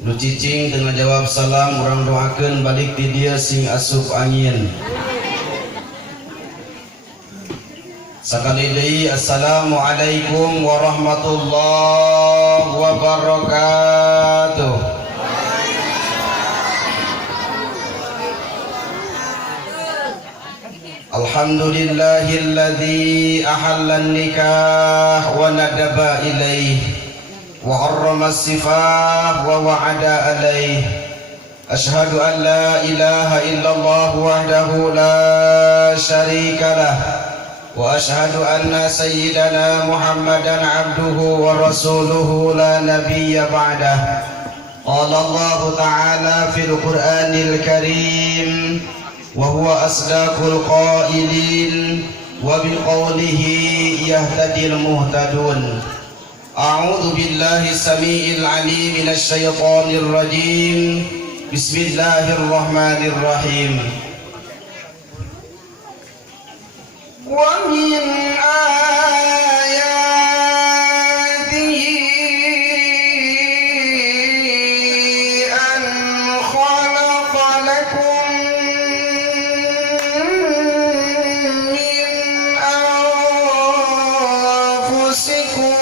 Nu cicing tengah jawab salam urang doakeun balik ti dieu sing asup angin. Sakali deui assalamualaikum warahmatullahi wabarakatuh. Alhamdulillahilladzi ahallan nikah wa nadaba ilaih wa harrama sifah wa wa'ada alaih. Ashhadu an la ilaha illallah wahdahu la syarika lah wa ashhadu anna sayyidana Muhammadan abduhu wa rasuluhu la nabiyya ba'dah. Qala Allah ta'ala fil Qur'anil Karim wa huwa asdaqul qailin wa biqaulihi yahtadil muhtadun. A'udzu billahi samiil 'alim minasy syaithanir rajim. Bismillahirrahmanirrahim. Wa min ayatihi an khalaqa lakum min anfusikum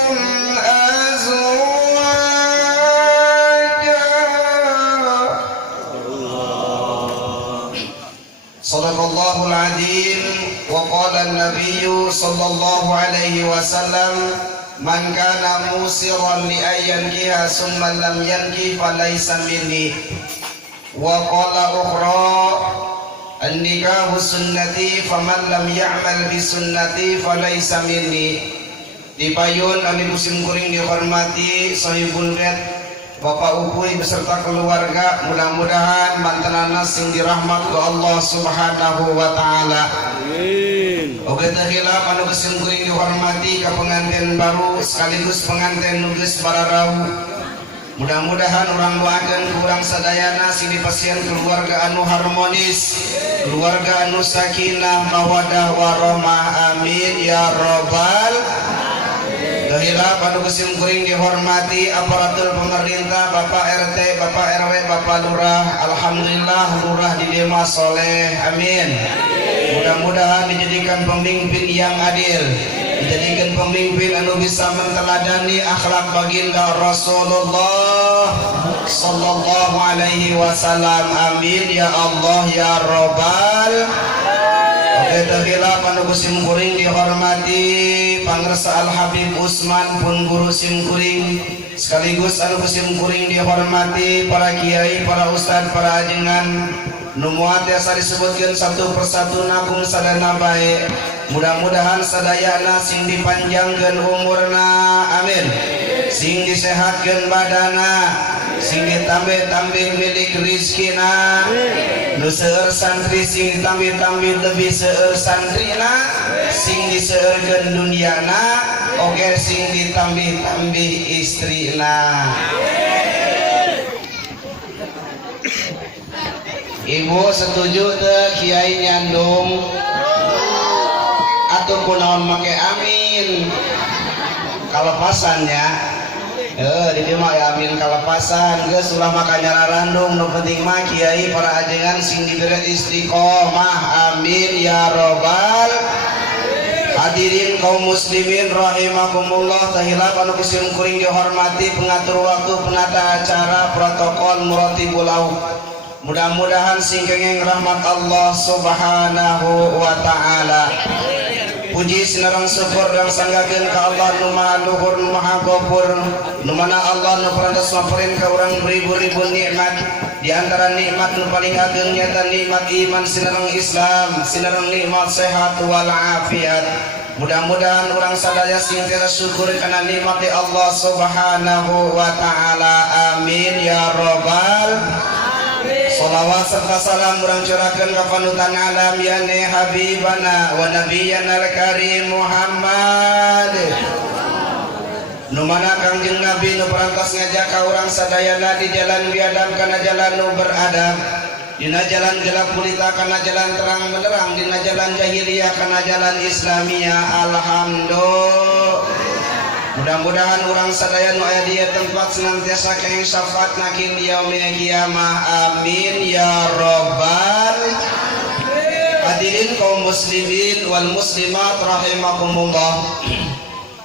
Sadaqallahul Azim. Wa qala an-nabiyyu sallallahu alaihi wasallam man kana musiran li ayyankiha summa lam yanki falaysa minni. Wa qala ukhra an-nikahu sunnati faman lam ya'mal bi sunnati falaysa minni. Dipayun anu musim kuring dihormati sahibul bait Bapak Upuy beserta keluarga, mudah-mudahan mantanana sing dirahmat ku Allah Subhanahu wa taala. Amin. Oge teh hilap anu geus kuring dihormati ka pengantin baru sekaligus pengantin nu geus bararau. Mudah-mudahan urang doakeun ku urang sadayana sing dipasieun keluarga anu harmonis, keluarga anu sakinah, mawaddah warahmah. Amin ya rabbal Dahila pada kesim kuring dihormati aparatur pemerintah, Bapak RT, Bapak RW, Bapak Lurah. Alhamdulillah Lurah di Dema soleh. Amin. Mudah-mudahan dijadikan pemimpin yang adil, dijadikan pemimpin anu bisa menteladani akhlak baginda Rasulullah sallallahu alaihi wasallam. Amin ya Allah ya Rabbal. Etahilah pada kusim kuring dihormati Pangersa Al-Habib Usman pun guru simkuring, sekaligus anu kusim kuring dihormati para kiai, para ustad, para ajengan nu moal tiasa disebutkeun satu persatu nabung sadana bae. Mudah-mudahan sadayana sing dipanjangkeun umurna. Amin. Sing disehatkeun badana, sing ditambah-tambah milik rizkina. Nu seueur santri sing ditambah-tambah lebih seueur santrina, sing diseueurkeun dunyana, oge sing ditambah-tambah istrina. Ibu setuju teh kiai nyandung atuh kunaon make amin kalepasannya. Di dieu mah amin kalepasan geus ulah makanya rarandung. Nu penting mah kiai para ajengan sing diberi istiqomah. Amin ya robbal. Hadirin kaum muslimin rahimakumullah. Tahilap anu kusim kuring dihormati pengatur waktu, penata acara, protokol, muratibul lauk. Mudah-mudahan sing kenging rahmat Allah Subhanahu wa taala. Puji sinarang syukur dan sanggakeun ka Allah nu Maha Luhur, nu Maha Ghafur, nu mana Allah nu parantos maparin ka urang beribu-ribu nikmat. Di antara nikmat nu paling ageng nyata nikmat iman sinareng Islam, sinareng nikmat sehat wal afiat. Mudah-mudahan urang sadaya sing tiasa syukur kana nikmat Allah Subhanahu wa taala. Amin ya rabbal. Salawat serta salam urang curahkeun ka panutan alam ya ne habibana wa nabiyana al-karim Muhammad. Nu mana Kangjeng Nabi nu parantos ngajak ka urang sadayana di jalan biadab kana jalan nu beradab, dina jalan gelap gulita kana jalan terang benderang, dina jalan jahiliyah kana jalan Islamiyah. Alhamdulillah. Mudah-mudahan orang sadaya nu aya di tempat senantiasa kenging syafaat nakin yaumil kiamah. Amin ya rabbal hadirin kaum muslimin wal muslimat rahimakumullah.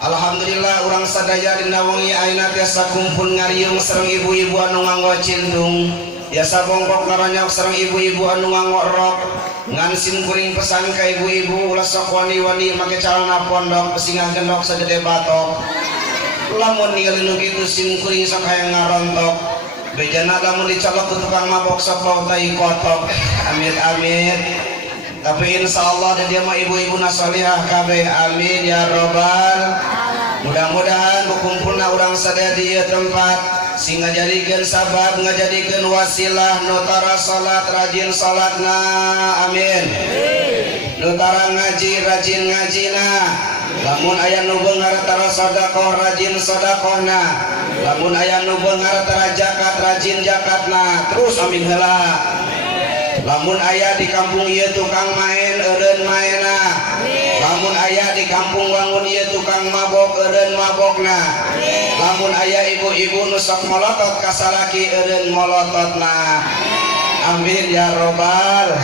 Alhamdulillah orang sadaya dina wengi ayeuna tiasa kumpul ngariung sareng ibu-ibu anu nganggo cindung, tiasa bongkok karanyok sareng ibu-ibu anu nganggo rok. Ngan simkuring pesan ka ibu-ibu ulah sok wani-wani make calana pondok pesingah gendok sagede batok. Lamun ningali nu kitu simkuring sok hayang ngarontok. Bejana lamun dicolok ku tukang mabok sok bau tai kotok. Amin amin. Tapi insyaallah dan dia mah ibu-ibu nasolihah kabeh. Amin ya robbal. Mudah-mudahan berkumpulna urang sadaya di ieu tempat sing ngajadikeun sabab ngajadikeun wasilah nu tara salat rajin salatna. Amin. Nu tara ngaji rajin ngajina. Lamun aya nu beungar tara sedekah rajin sedekahna. Lamun aya nu beungar tara zakat rajin zakatna. Terus amin heula. Lamun aya di kampung ieu tukang main eureun maena. Lamun aya di kampung wangun ieu tukang mabok eureun mabokna. Lamun aya ibu-ibu nu sok molotot ka salaki eureun molototna. Amin ya robbal.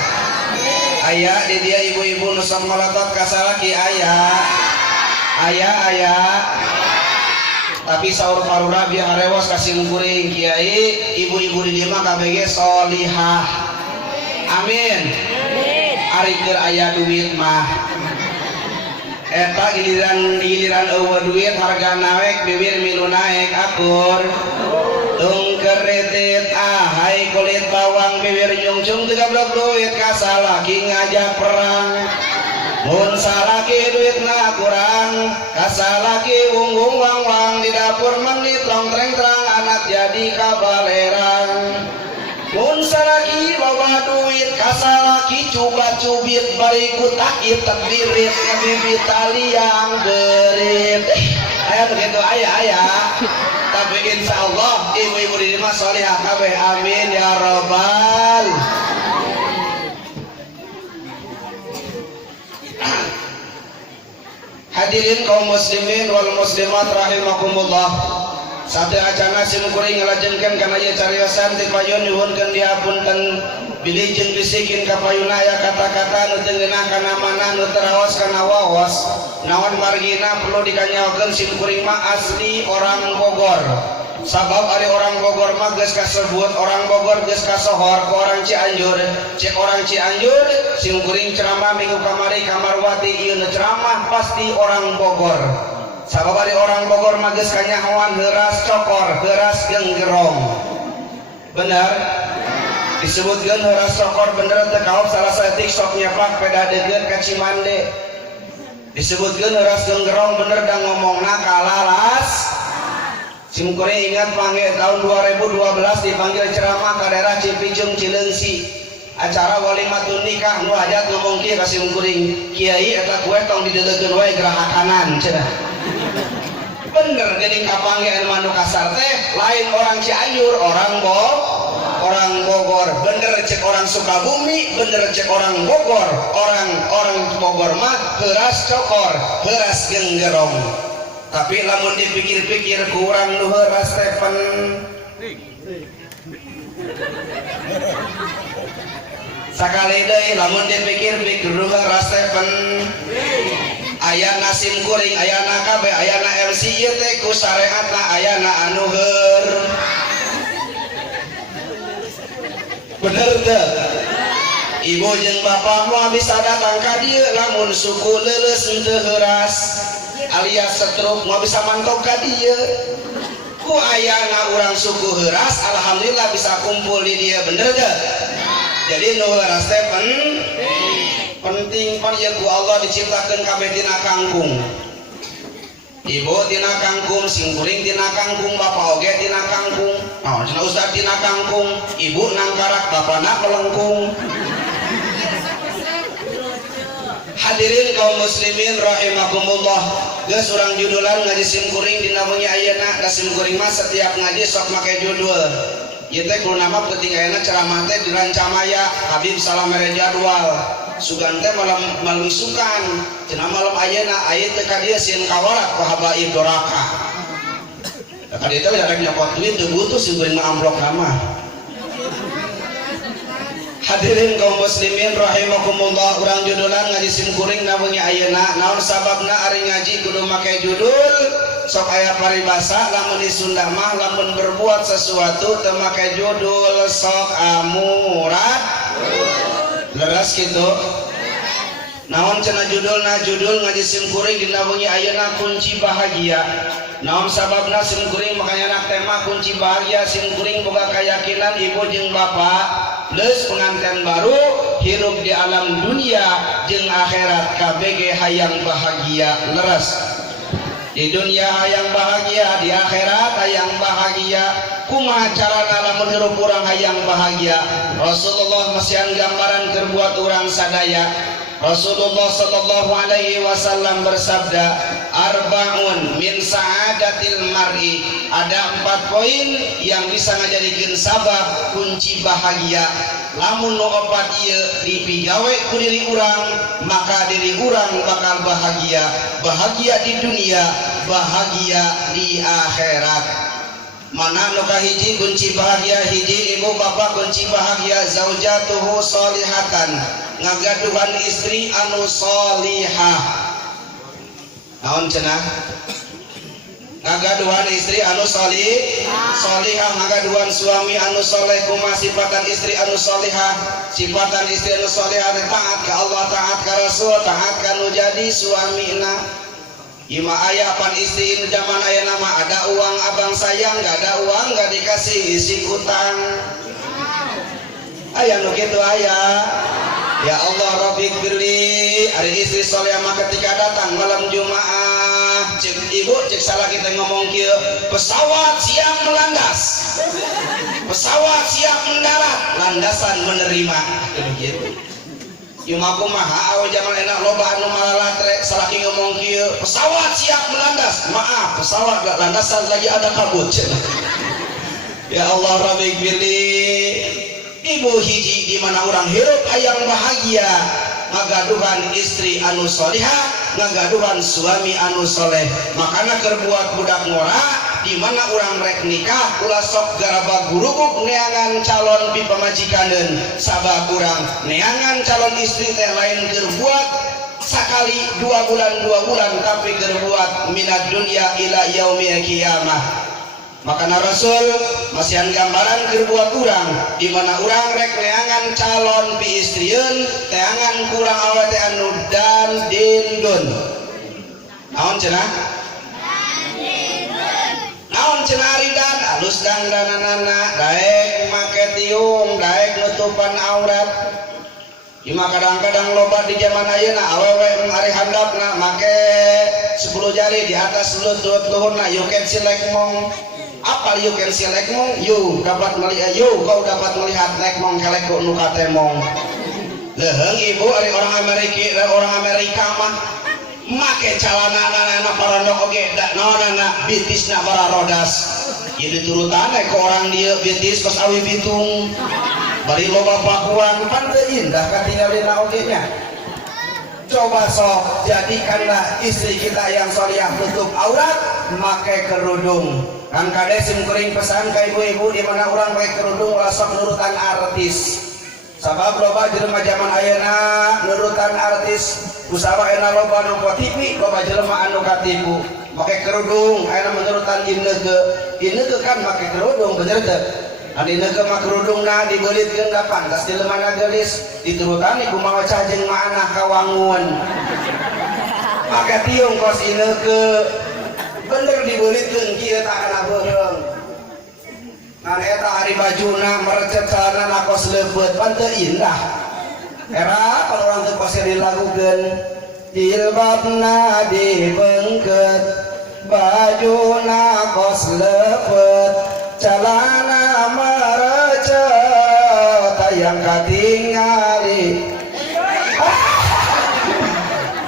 Aya di dia ibu-ibu nu sok molotot ka salaki aya. Tapi saur parura biar harewos kasih kuring kiai ibu-ibu di dieu mah kabeh solihah. Amin. Ari keur aya duit mah eta giliran eueuh duit harga naek bibir milu naek akur tung keretit ahai kulit bawang bibir nyungcung 30 duit kasalaki ngajak perang. Mun salaki duitna kurang kasalaki unggung wang-wang di dapur menit long terang anak jadi kabalerang. Mun salaki bawa duit kasalaki cuba-cubit bariku takit terbirit ngebibit taliang berit. Aya begitu aya. Tapi insyaallah ibu-ibu di rumah salihah kabeh. Amin ya rabbal. Hadirin kaum muslimin wal muslimat rahimakumullah. Satu acana simkuring ngelajengkeun kana ieu cariosan ti payun nyuhunkeun dihapunten bilih jeung bisikin ka payuna aya kata-kata nu teu ngeunah kana manah nu teraos kana waos. Naon margina perlu dikanyaokeun simkuring mah asli orang Bogor. Sabab ari orang Bogor mah geus kasebut orang Bogor geus kasohor ku orang Cianjur. Cek orang Cianjur simkuring ceramah minggu kamari kamarwati ieu nu ceramah pasti orang Bogor. Sabab ari orang Bogor mah geus kanyahoan heuras cokor, heuras genggerong. Bener? Disebutkeun heuras cokor bener teu kaop salah saeutik sok nyepak peda deugeut ka Cimande. Disebutkeun heuras genggerong bener da ngomongna kalalas. Simkuring ingat panggil tahun 2012 dipanggil ceramah ka daerah Cipicung Cileungsi. Acara walimatun nikah nu hajat ngomong kieu ka simkuring, kiai eta kue tong dideulekeun wae gerahakanan cenah. Bener geuning kapanggih anu manu kasar teh lain orang Cianjur, orang Bogor. Bener cek orang Sukabumi, bener cek orang Bogor. Orang Bogor mah heuras cokor, heuras genggerong. Tapi lamun dipikir-pikir kurang nu heuras teh sakali deui lamun dipikir-pikir nu heuras teh ayana simkuring ayana kabeh ayana MC ieu teh ku syariatna ayana anu heur. Bener teu? Ibu jeung bapak mah bisa datang ka dieu lamun suku leuleus henteu heuras alias setruk mah bisa mantog ka dieu. Ku ayana urang suku heuras alhamdulillah bisa kumpul di dieu. Bener teu? Jadi nu heuras teh penting pan ieu ku Allah diciptakeun kabeh tina kangkung. Ibu tina kangkung, simkuring tina kangkung, bapak oge tina kangkung. Naon cenah ustad tina kangkung, ibu nangkarak, bapana pelengkung. Hadirin kaum muslimin rahimakumullah. Geus urang judulan ngaji simkuring dina wengi ayeuna, da simkuring mah setiap ngaji sok make judul. Ieu teh kudu nama penting ayeuna ceramah teh di Rancamaya, Habib salamere jadwal. Sugan teh malam sukan cenah malam ayeuna aya teh ka dieu sieun kawarak ku habaib doraka. Tadi itu ada nyokot duit tuh butuh sih beri amplop nama. Hadirin kaum muslimin rahimakumullah, urang judulan ngaji simkuring namungi ayeuna naon sababna ari ngaji kudu make judul sok aya paribasa lamun di Sunda mah lamun berbuat sesuatu teu make judul sok amurat leres kitu. Naon cenah judulna judul ngaji simkuring dina bengi ayeuna kunci bahagia. Naon sababna simkuring makanya anak tema kunci bahagia. Simkuring boga keyakinan ibu jeung bapak plus pengantin baru hirup di alam dunia jeung akhirat KBG hayang bahagia leres. Di dunia hayang bahagia, di akhirat hayang bahagia. Kumaha carana lamun hirup urang hayang bahagia? Rasulullah masihan gambaran keur buat urang sadaya. Rasulullah sallallahu alaihi wasallam bersabda, arba'un min sa'adatil mar'i, ada 4 poin yang bisa ngajadikeun sabab kunci bahagia. Lamun nu 4 ieu dipigawe ku diri urang, maka diri urang bakal bahagia. Bahagia di dunia, bahagia di akhirat. Mana nu kahiji kunci bahagia? Hiji ibu bapak kunci bahagia zaujatuhu sholihatan, ngagaduhan istri anu sholihah. Naon cenah? Ngagaduhan istri anu sholihah, ngagaduhan suami anu soleh. Kumaha sifatan istri anu sholihah? Sifatan istri anu sholihah taat ka Allah, taat ka Rasul, taat ka nu jadi suamina. Ima ayah pan istri zaman ayah nama ada uang abang sayang, gak ada uang gak dikasih isi utang. Ayah nu kitu ayah. Ya Allah Rabbi firli, hari istri soleh mah ketika datang malam Jumaah, cek ibu cek salah kita ngomong kieu, pesawat siap melandas, pesawat siap mendarat, landasan menerima. Gitu. Cuma kumaha awal zaman enak loba anu malalatre salaki ngomong kieu pesawat siap melandas, maaf pesawat gak landasan lagi ada kabut. Ya Allah Rabbi firli, ibu hiji di mana orang hirup hayang bahagia, ngagaduhan istri anu solihah, ngagaduhan suami anu soleh. Makana keur buat budak ngora di mana orang rek nikah ulah sok garaba guruguk neangan calon pi pamajikaneun, sabab urang neangan calon istri teh lain keur buat sakali 2 bulan tapi keur buat minad dunya ila yaumil kiamah. Makana Rasul masihan gambaran keur buat urang di mana urang rek neangan calon pi istrieun teangan kurang awe teh anu dan dindun. Naon cenah? Naon cenah ridan alus dandananana daek make tiung, daek nutupan aurat. Ima kadang-kadang loba di zaman ayeuna awewe ari handapna make 10 jari di atas lutut luhurna you can select mong. Apa you can select mong? You dapat melihat, you kau dapat melihat nek mong kelek ku nu katemong. Leheung ibu ari orang Amerika mah make calana parondok oge da naonana bitisna bara rodas. Ieu diturutane ke orang dieu bitis kos awi bitung. Bari loba pakuan pan teu indah katingalina oge nya. Coba sok jadikanlah istri kita yang sholihah tutup aurat, make kerudung. Kan kade simkuring pesan ka ibu-ibu di mana urang make kerudung ulah sok nurutan artis. Sabab loba jelema zaman ayeuna nurutan artis, usaha enak loba anu ku TV, loba jelema anu katipu make kerudung. Ayeuna menurutan innege kan make kerudung bener teu? Adi innege mah kerudungna dibeulitkeun da pantas jelemana geulis, diturutani kumaha cah jeung manah kawangun. Make tiung kos innege bener dibeulitkeun kieu tah kana beureung. Ngan eta hari bajuna merecet celana kos leubeut pan teu indah. Era kalau orang teu kos dilagukeun jilbabna dibeungkeut, bajuna kos leubeut, celana merecet tayang katingali.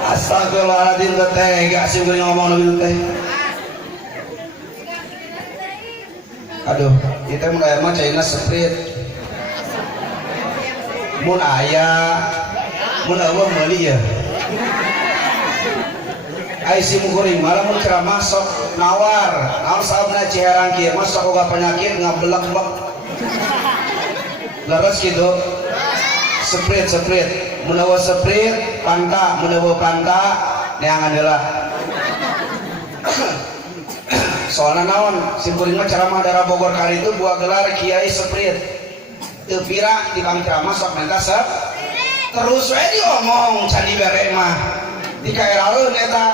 Astagfirullahaladzim teh gak sih ngomong gitu teh. Aduh, kita mulai mah China Sprite. Mun aya, mun eueuh meuli ya. Aisim kuring malah mun ceramah sok nawar naon sabna ciherang kieu mah sok boga penyakit ngabelek-belek leres gitu sprit menawa sprit panta menawa panta neangan heula soalna naon sim kuring mah ceramah daerah Bogor kali itu buah gelar kiai sprit teu pira di bang ceramah sok minta terus we diomong candi bere mah dikaeraeun eta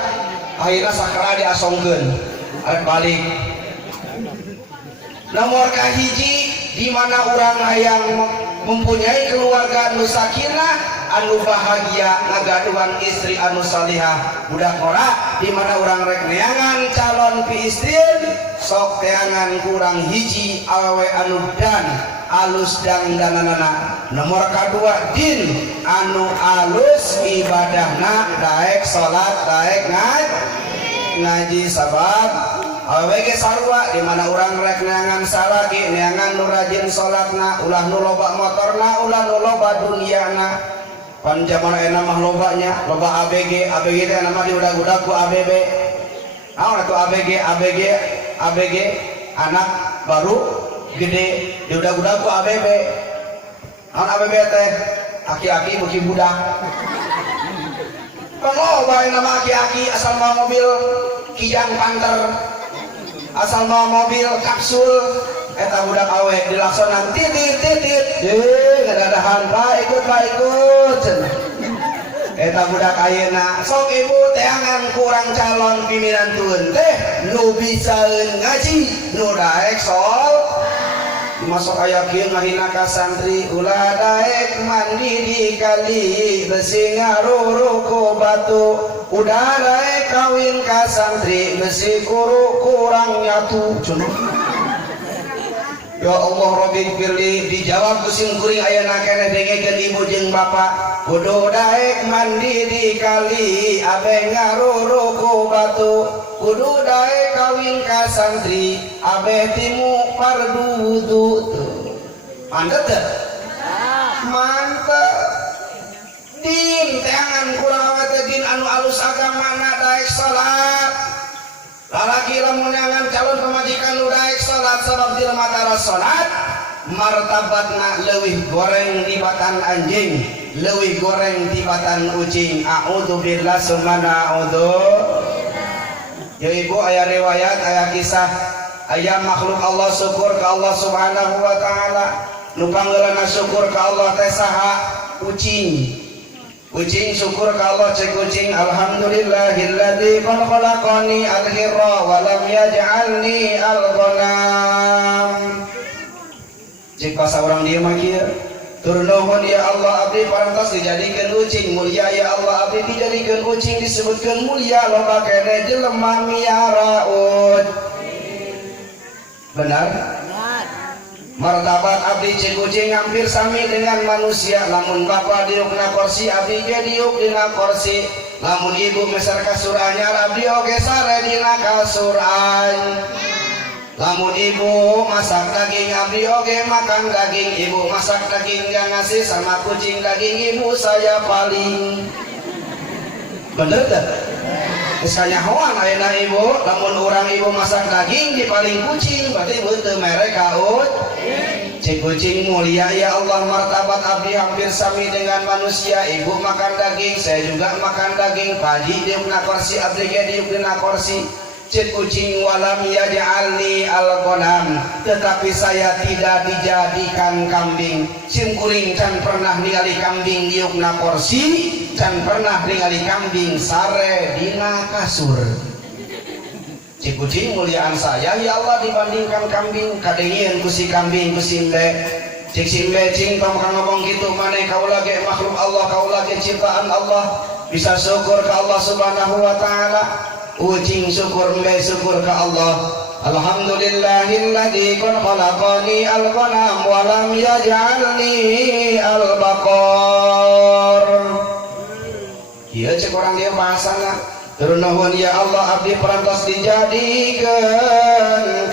akhirnya sakara diasongkeun arek balik nomor kahiji di mana orang hayang mempunyai keluarga anu sakinah anu bahagia ngagaduhan istri anu salihah budak ora di mana orang rek neangan calon pi istrin sok teangan kurang hiji awewe anu dan alus dandanana nomor kedua din anu alus ibadahna daek salat daek ngaji sabab awewe ge sarua di mana urang rek neangan salaki neangan nu rajin salatna ulah nu loba motorna ulah nu loba dunyana pan zaman ayeuna mah lobanya loba ABG teh nama diudag-udag ku ABB naon atuh ABG anak baru gede diudag-udag ku ABB naon ABB teh aki-aki beuki budak loba nama aki-aki asal mau mobil Kijang Panther asal mau mobil kapsul eta budak awe dilaksonan titit ngadahan pak ikut eta budak ayeuna sok ibu teangan kurang calon pimpinan tueun teh nu bisaeun ngaji nu daek sol masuk aya kieu ngahina ka santri ulah daek mandi di kali besi ngaruru ku batu udah daek kawin ka santri besi kuru kurang nyatu cenah ya Allah Rabbi firli dijawab kusim kuring ayeuna keneh dengekeun ibu jeung bapak kudu daek mandi di kali abe ngaruru ku batu kudu daek kawin ka santri abe timu fardu wudu mantep teh mantep din teangan kurang awet din anu alus agamana daek salat lalaki lamun neangan calon pamajikan nu daek salat sabab jelema tara salat martabatna leuwih goreng tibatan anjing leuwih goreng tibatan ucing a'udzubillah summa na'udzu ya ibu aya riwayat aya kisah aya makhluk Allah syukur ke Allah subhanahu wa ta'ala nu panggeulana syukur ke Allah teh saha Ucing syukur ke Allah cek ucing alhamdulillahilladzi khalaqani al-hirra wa lam yaj'alni al-ghanam cek pas orang dia mah kieu tur nuhun ya Allah abdi parantos dijadikeun ucing mulia ya Allah abdi dijadikeun ucing disebutkeun mulia loba keneh jelema miara benar martabat abdi cek kucing hampir sami dengan manusia lamun bapa diukna kursi abdi ge diuk dina kursi lamun ibu meser kasur anyar abdi oge sare dina kasur lamun ibu masak daging abdi oge makan daging ibu masak daging gak ngasih sama kucing daging ibu saya paling bener dah misalnya hoan ayeuna ibu lamun urang ibu masak daging di paling kucing berarti ibu teu mere kaut cek kucing mulia ya Allah martabat abdi hampir sami dengan manusia ibu makan daging saya juga makan daging padi diukna kursi abdi ge diuk dina kursi cek kucing walam yaj'alni al-ghanam tetapi saya tidak dijadikan kambing sim kuring can pernah ningali kambing diukna kursi can pernah ningali kambing sare dina kasur cik kucing muliaan saya ya Allah dibandingkan kambing kadengieun ku si kambing ku simbe cik simbe cing pamakan ngomong gitu maneh kaula ge makhluk Allah kaula ge ciptaan Allah bisa syukur ke Allah subhanahu wa ta'ala ucing syukur mbe syukur ke Allah alhamdulillahilladzi khalaqani al-ghanam wa lam yaj'alni al-baqar ieu cek orang dia bahasana turun nuhun ya Allah abdi parantos dijadikeun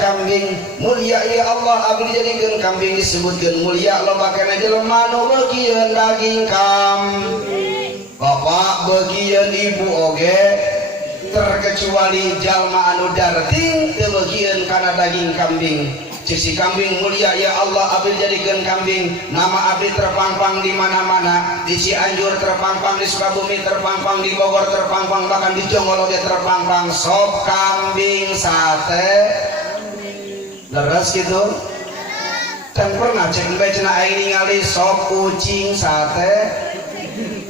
kambing mulia ya Allah abdi dijadikeun kambing disebutkeun mulia loba kana jelema nu beugieun daging kambing bapak beugieun ibu oge terkecuali jalma anu darting teu bagieun kana daging kambing. Cik kambing mulia ya Allah, abdi jadikan kambing nama abdi terpampang di mana-mana, di Cianjur terpampang, di Sukabumi terpampang, di Bogor terpampang, bahkan di Jonggol ge terpampang. Sop kambing sate leres gitu. Dan pernah cek bae cenah aing ningali sop kucing sate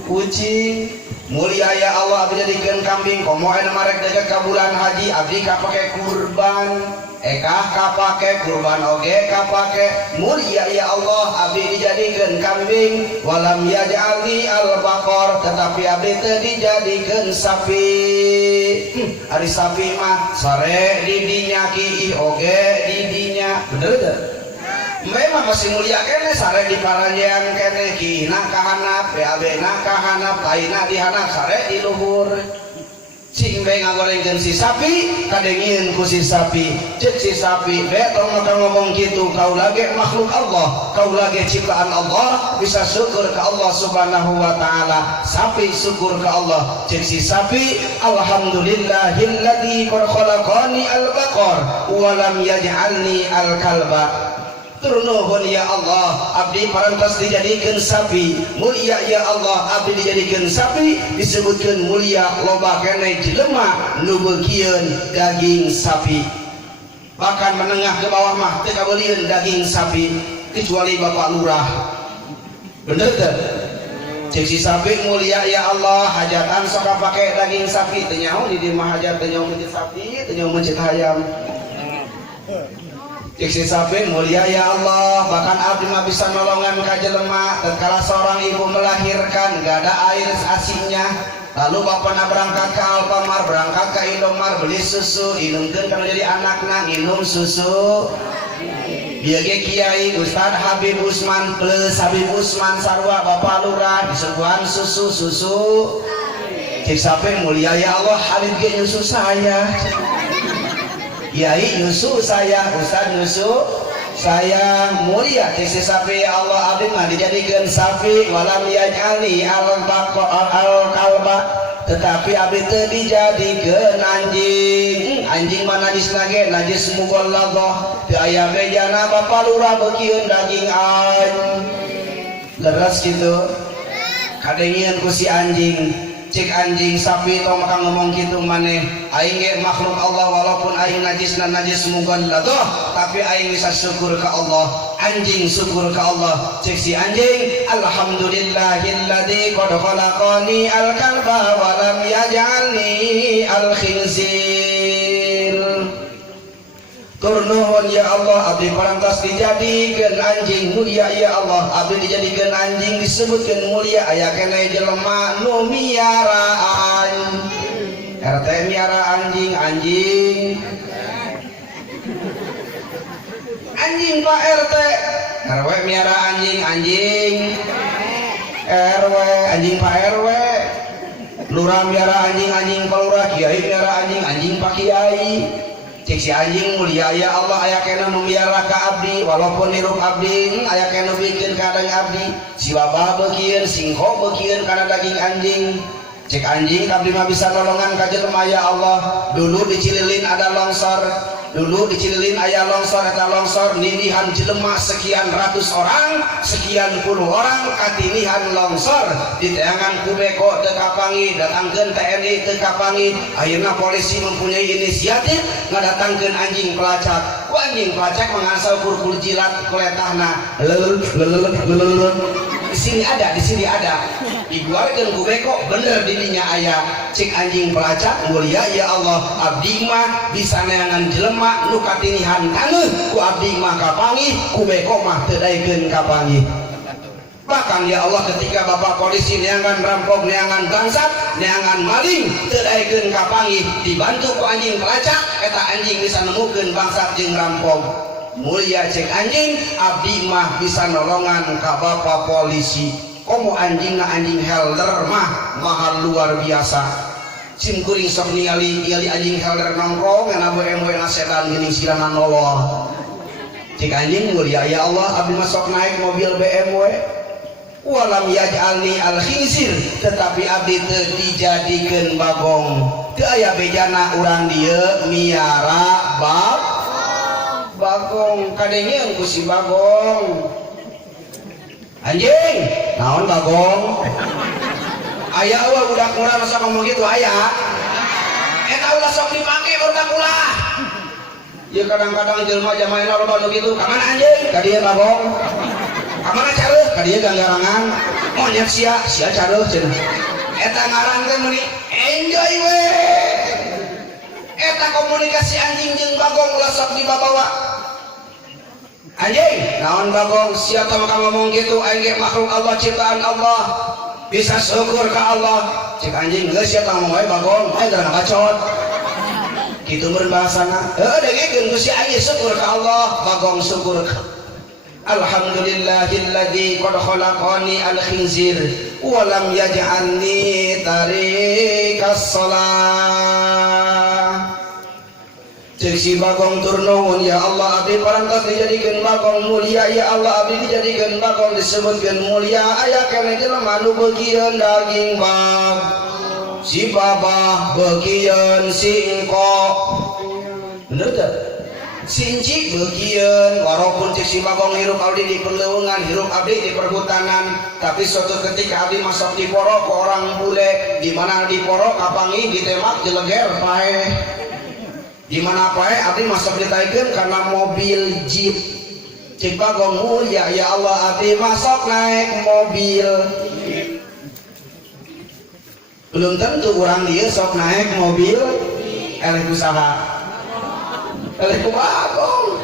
kucing. Mulia ya Allah, abdi jadikan kambing komo aya marek deket ka bulan haji, abdi kapake kurban. Ekah kapake kurban oge kapake. Mulia ya Allah, abdi dijadikan kambing. Walam yaj'alni al-baqar, tetapi abdi teu dijadikeun sapi. Ari sapi mah sare di dinya ki oge di dinya. Bener teu? Memang masih mulia kene sare di paranjean kene kina kahanap, beabena kahanap, laina dihanap sare di luhur. Cing bae ngagorengkeun si sapi, kadengieun ku si sapi. Ceuk si sapi, bae tong ngomong kitu, kaula ge makhluk Allah, kaula ge ciptaan Allah, bisa syukur ke Allah Subhanahu wa taala. Sapi syukur ke Allah. Ceuk si sapi, alhamdulillahilladzi qad khalaqani al-baqar wa lam yaj'alni al-kalba. Turnuhun ya Allah, abdi parantos dijadikan sapi. Mulia ya Allah, abdi dijadikan sapi. Disebutkan mulia loba kene jelema nu beugieun daging sapi. Bahkan menengah ke bawah mah teu kabeulian daging sapi kecuali Bapak Lurah. Bener teu? Cek si sapi mulia ya Allah, hajatan sok pake daging sapi. Teu nyaho di dieu mah hajat teu nyaho mencit sapi, teu nyaho mencit hayam. Cek si sapi mulia ya Allah, bahkan abdi mah bisa nolongan ka jelema tatkala seorang ibu melahirkan gak ada air asinya, lalu bapakna berangkat ke Alfamart, berangkat ke Indomart beli susu, inumkeun kana jadi anakna nginum susu. Bieu ge Kiai Ustad Habib Usman plus Habib Usman sarua Bapak Lurah disuguhan susu. Cek sapi mulia ya Allah, Habib ge nyusu saya. Kiai nyusu saya, Ustaz nyusu saya. Mulia tisi sapi ya Allah, abdi mah dijadikan sapi. Walam yaj'alni al-kalba, tetapi abdi teu dijadikeun anjing. Anjing mah najis lage, najis mughalladhah. Teu aya bejana Bapak Lurah beukieun daging anjing. Leres kitu. Kadengieun ku si anjing. Cek anjing sapi tong maka ngomong gitu maneh, aing ge makhluk Allah walaupun aing najisna najis mughalladhah, tapi aing bisa syukur ke Allah. Anjing syukur ke Allah. Cek si anjing, alhamdulillahilladzi qad khalaqani al-kalba wa lam yaj'alni al-khinzir. Turnuhun ya Allah, abdi parantos dijadikeun anjing. Mulia ya Allah, abdi dijadikeun anjing. Disebutkeun mulia aya keneh jelema nu miara anjing. RT miara anjing Pak RT. RW miara anjing RW anjing Pak RW. Lurah miara anjing Pak Lurah. Kiai miara anjing Pak Kiai. Cek si anjing mulia ya Allah, aya kena numiara ka abdi walaupun nirup abdi, aya kena bikin kadang abdi. Si babah beukieun, singho beukieun kana daging anjing. Cek anjing abdi mah bisa nolongan ka jelema ya Allah. Dulu di Cililin ada longsor, dulu di Cililin aya longsor, eta longsor ninihan jelema sekian ratus orang, sekian puluh orang katinihan longsor. Diteangan ku beko teu kapangi, datangkeun TNI teu kapangi. Ayeuna polisi mempunyai inisiatif ngadatangkeun anjing pelacak. Ku anjing pelacak mengasal kurkur jilat kuletahna. Di sini ada. Diguarkeun ku beko bener di dinya aya. Cek anjing pelacak mulia ya Allah, abdi mah bisa neangan jelema nu katinihan kaneuh, ku abdi mah kapangi, ku beko mah teu daekeun kapangi. Bahkan ya Allah, ketika bapak polisi neangan rampok, neangan bangsat, neangan maling, teu daekeun kapangi, dibantu ku anjing pelacak, eta anjing bisa nemukeun bangsat jeung rampok. Mulia cek anjing, abdi mah bisa nolongan ka bapak polisi. Komo anjingna anjing helder mah mahal luar biasa. Sim kuring sok ningali anjing helder nongkrong ngana BMW na sedan geuning silangan noloh. Cek anjing mulia ya Allah, abdi mah sok naik mobil BMW. Walam yaj'alni al-khinzir, tetapi abdi teu dijadikeun bagong. teu aya bejana urang dieu miara bagong kadenge ku si bagong anjing naon bagong aya eueuh budak urang sok ngomong gitu aya eta ulah sok dipake budak ulah ieu kadang-kadang jelema jamaena loba nu kitu ka mana anjing ka dieu bagong ka mana careuh ka dieu ganggarangan monyet sia careuh cenah eta ngaran teh meuni enjoy we eta komunikasi anjing jeung bagong ulah sok dibabawa anjing naon bagong sia teh maka ngomong gitu aing ge makhluk Allah ciptaan Allah bisa syukur ka Allah cek anjing geus sia teh ngomong wae bagong aing geus bacot kitu meureun bahasana dengekeun ku si aing syukur ka Allah bagong syukur ka Alhamdulillahilladzi qad khalaqani al-khinzir wa lam yaj'alni tariqas shalah. Cek si bagong tur nuhun ya Allah abdi parantos dijadikeun bagong mulia ya Allah abdi dijadikeun bagong disebutkeun mulia aya keneh jelema nu beugieun daging bag si babah beugieun si engko bener teh sinci beugieun walaupun cek si bagong hirup abdi di perleuweungan hirup abdi di perhutanan tapi suatu ketika abdi masuk di porok ke orang bule di mana di porok kapangi ditemak jeleger pae di mana pae abdi masuk ditaikeun karena mobil jeep cek bagong mulia ya Allah abdi masuk naik mobil belum tentu orang dia sok naik mobil elek usaha elek bagong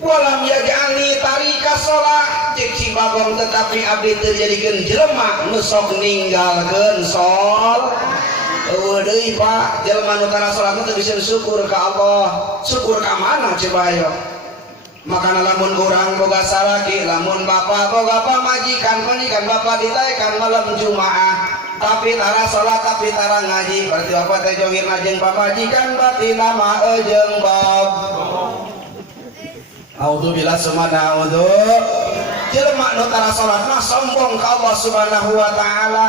walam yaj'alni tariqas shalah cek si bagong tetapi abdi teu jadikeun jelema nu sok ninggalkeun salat eueuh deui Pak jelema nu tara salat teh bisa syukur ka Allah syukur ka mana coba ayo makana lamun urang boga salaki lamun bapa boga pamajikan bapa ditaekan malam Jumaah tapi tara salat tapi tara ngaji berarti apa teh jongirna jeung pamajikan batina mah jeung bab A'udzubillah sumana a'udzu jelema nu tara salat mah sombong ka Allah Subhanahu wa taala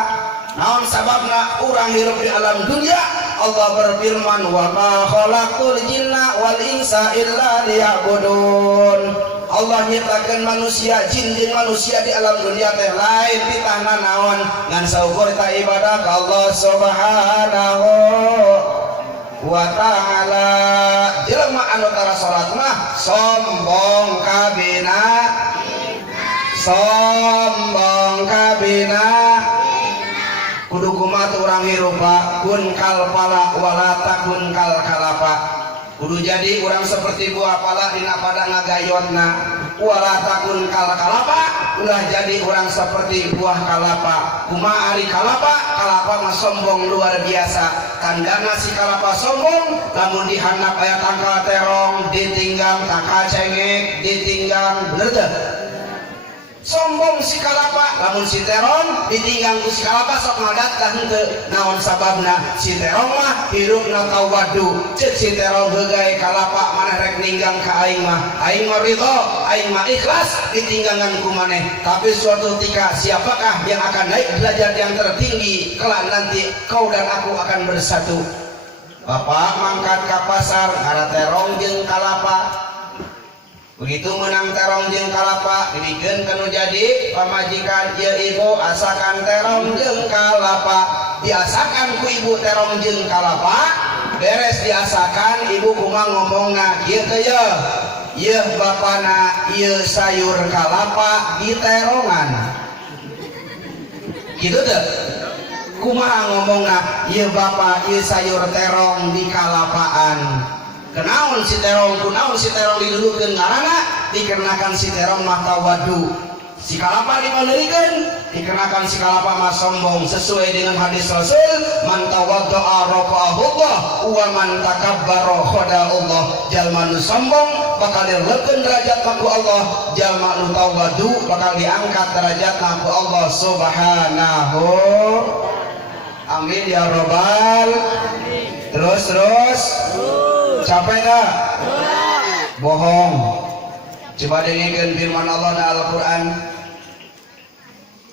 naon sababna urang hirup di alam dunia Allah berfirman wa ma khalaqtul jinna wal insa illa liya'budun Allah nyiptakeun manusia jin jeung manusia di alam dunia teh lain pitahna naon ngan saukur ta ibadah ka Allah Subhanahu wa taala jelema anu tara salat mah sombong kabina kudu kumaha urang hirup kun kal pala wala takun kal kalapa kudu jadi urang seperti buah pala dina pada ngagayotna wala takun kal kalapa ulah jadi urang seperti buah kalapa kumaha ari kalapa mah sombong luar biasa tandana si kalapa sombong lamun dihandap aya tangkal terong ditinggang tangkal cengek ditinggang bener teh sombong si kalapa lamun si terong ditinggang ku si kalapa sok ngadat ka henteu naon sababna si terong mah hirupna tawadu ceuk si terong heugay kalapa maneh rek ninggang ka aing mah ridho aing mah ikhlas ditinggangan ku maneh tapi suatu ketika siapakah yang akan naik derajat yang tertinggi kelak nanti kau dan aku akan bersatu bapak mangkat ka pasar ngara terong jeung kalapa begitu menang terong jeung kalapa dibikeun kanu jadi pamajikan ieu ibu asakan terong jeung kalapa diasakan ku ibu terong jeung kalapa beres diasakan ibu kumaha ngomongna ieu teh yeuh bapana ieu sayur kalapa di terongan kitu teh kumaha ngomongna ieu bapa ieu sayur terong di kalapaan kenaon si terong kunaon si terong didulukeun ngaranna dikarenakan si terong mah tawadu si kalapa dimaneuikeun dikarenakan si kalapa mah sombong sesuai dengan hadis Rasul man tawadda'a rafa'ahullah wa man takabbara khada'ullah jalma nu sombong bakal dileupkeun derajatna ku Allah jalma nu tawadu bakal diangkat derajatna ku Allah Subhanahu amin ya rabbal terus capek gak? Bohong. Coba dengarkan firman Allah dalam Al-Quran.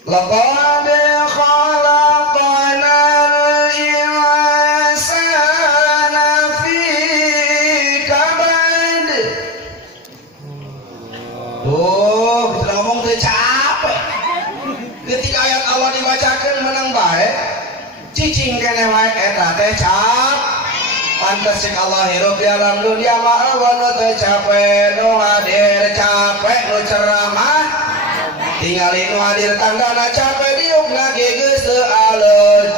Laqad khalaqnal insana Tuh, kita ngomong teh capek. Ketika ayat Allah dibacakan menang baik, cicing kene wae eta teh cap. Pantes cek Allah hirup di alam dunia mah nu teu capek, nu hadir capek, nu ceramah tinggalin nu hadir tandana capek diukna geus teu aleuj.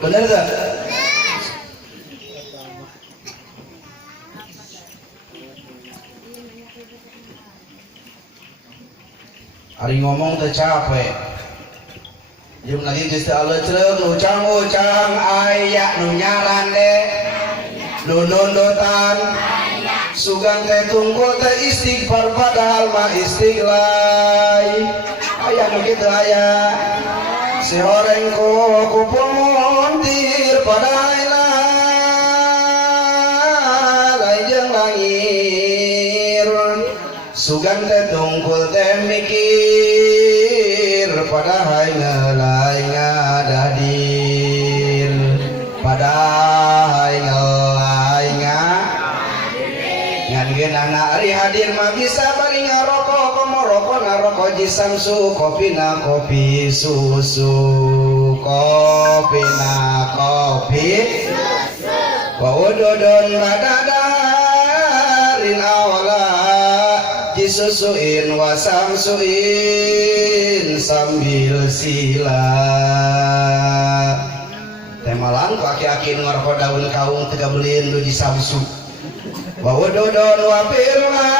Bener teu? Ari ngomong teu capek. Jeung lagi geus teu aleuj ceuleuh ucang-ucang aya nu nyaran de. Nu nundutan sugan teh tungkul teh istighfar padahal mah istiglai. Aya nu kitu aya. Si horeng ku puntir padahaina lain langir. Sugan teh tungkul teh mikir padahal lain ngadadir padahal lain ngan geunana ari hadir mah bisa bari ngarokok komo rokok ngarokok jisamsu kopina kopi susu kopina kopi susu wawudodon badadarin awala disusuin wasamsuin sambil sila temalang aki-aki ngarokok daun kaung tega beliin lu di samsu wawudodon wapirma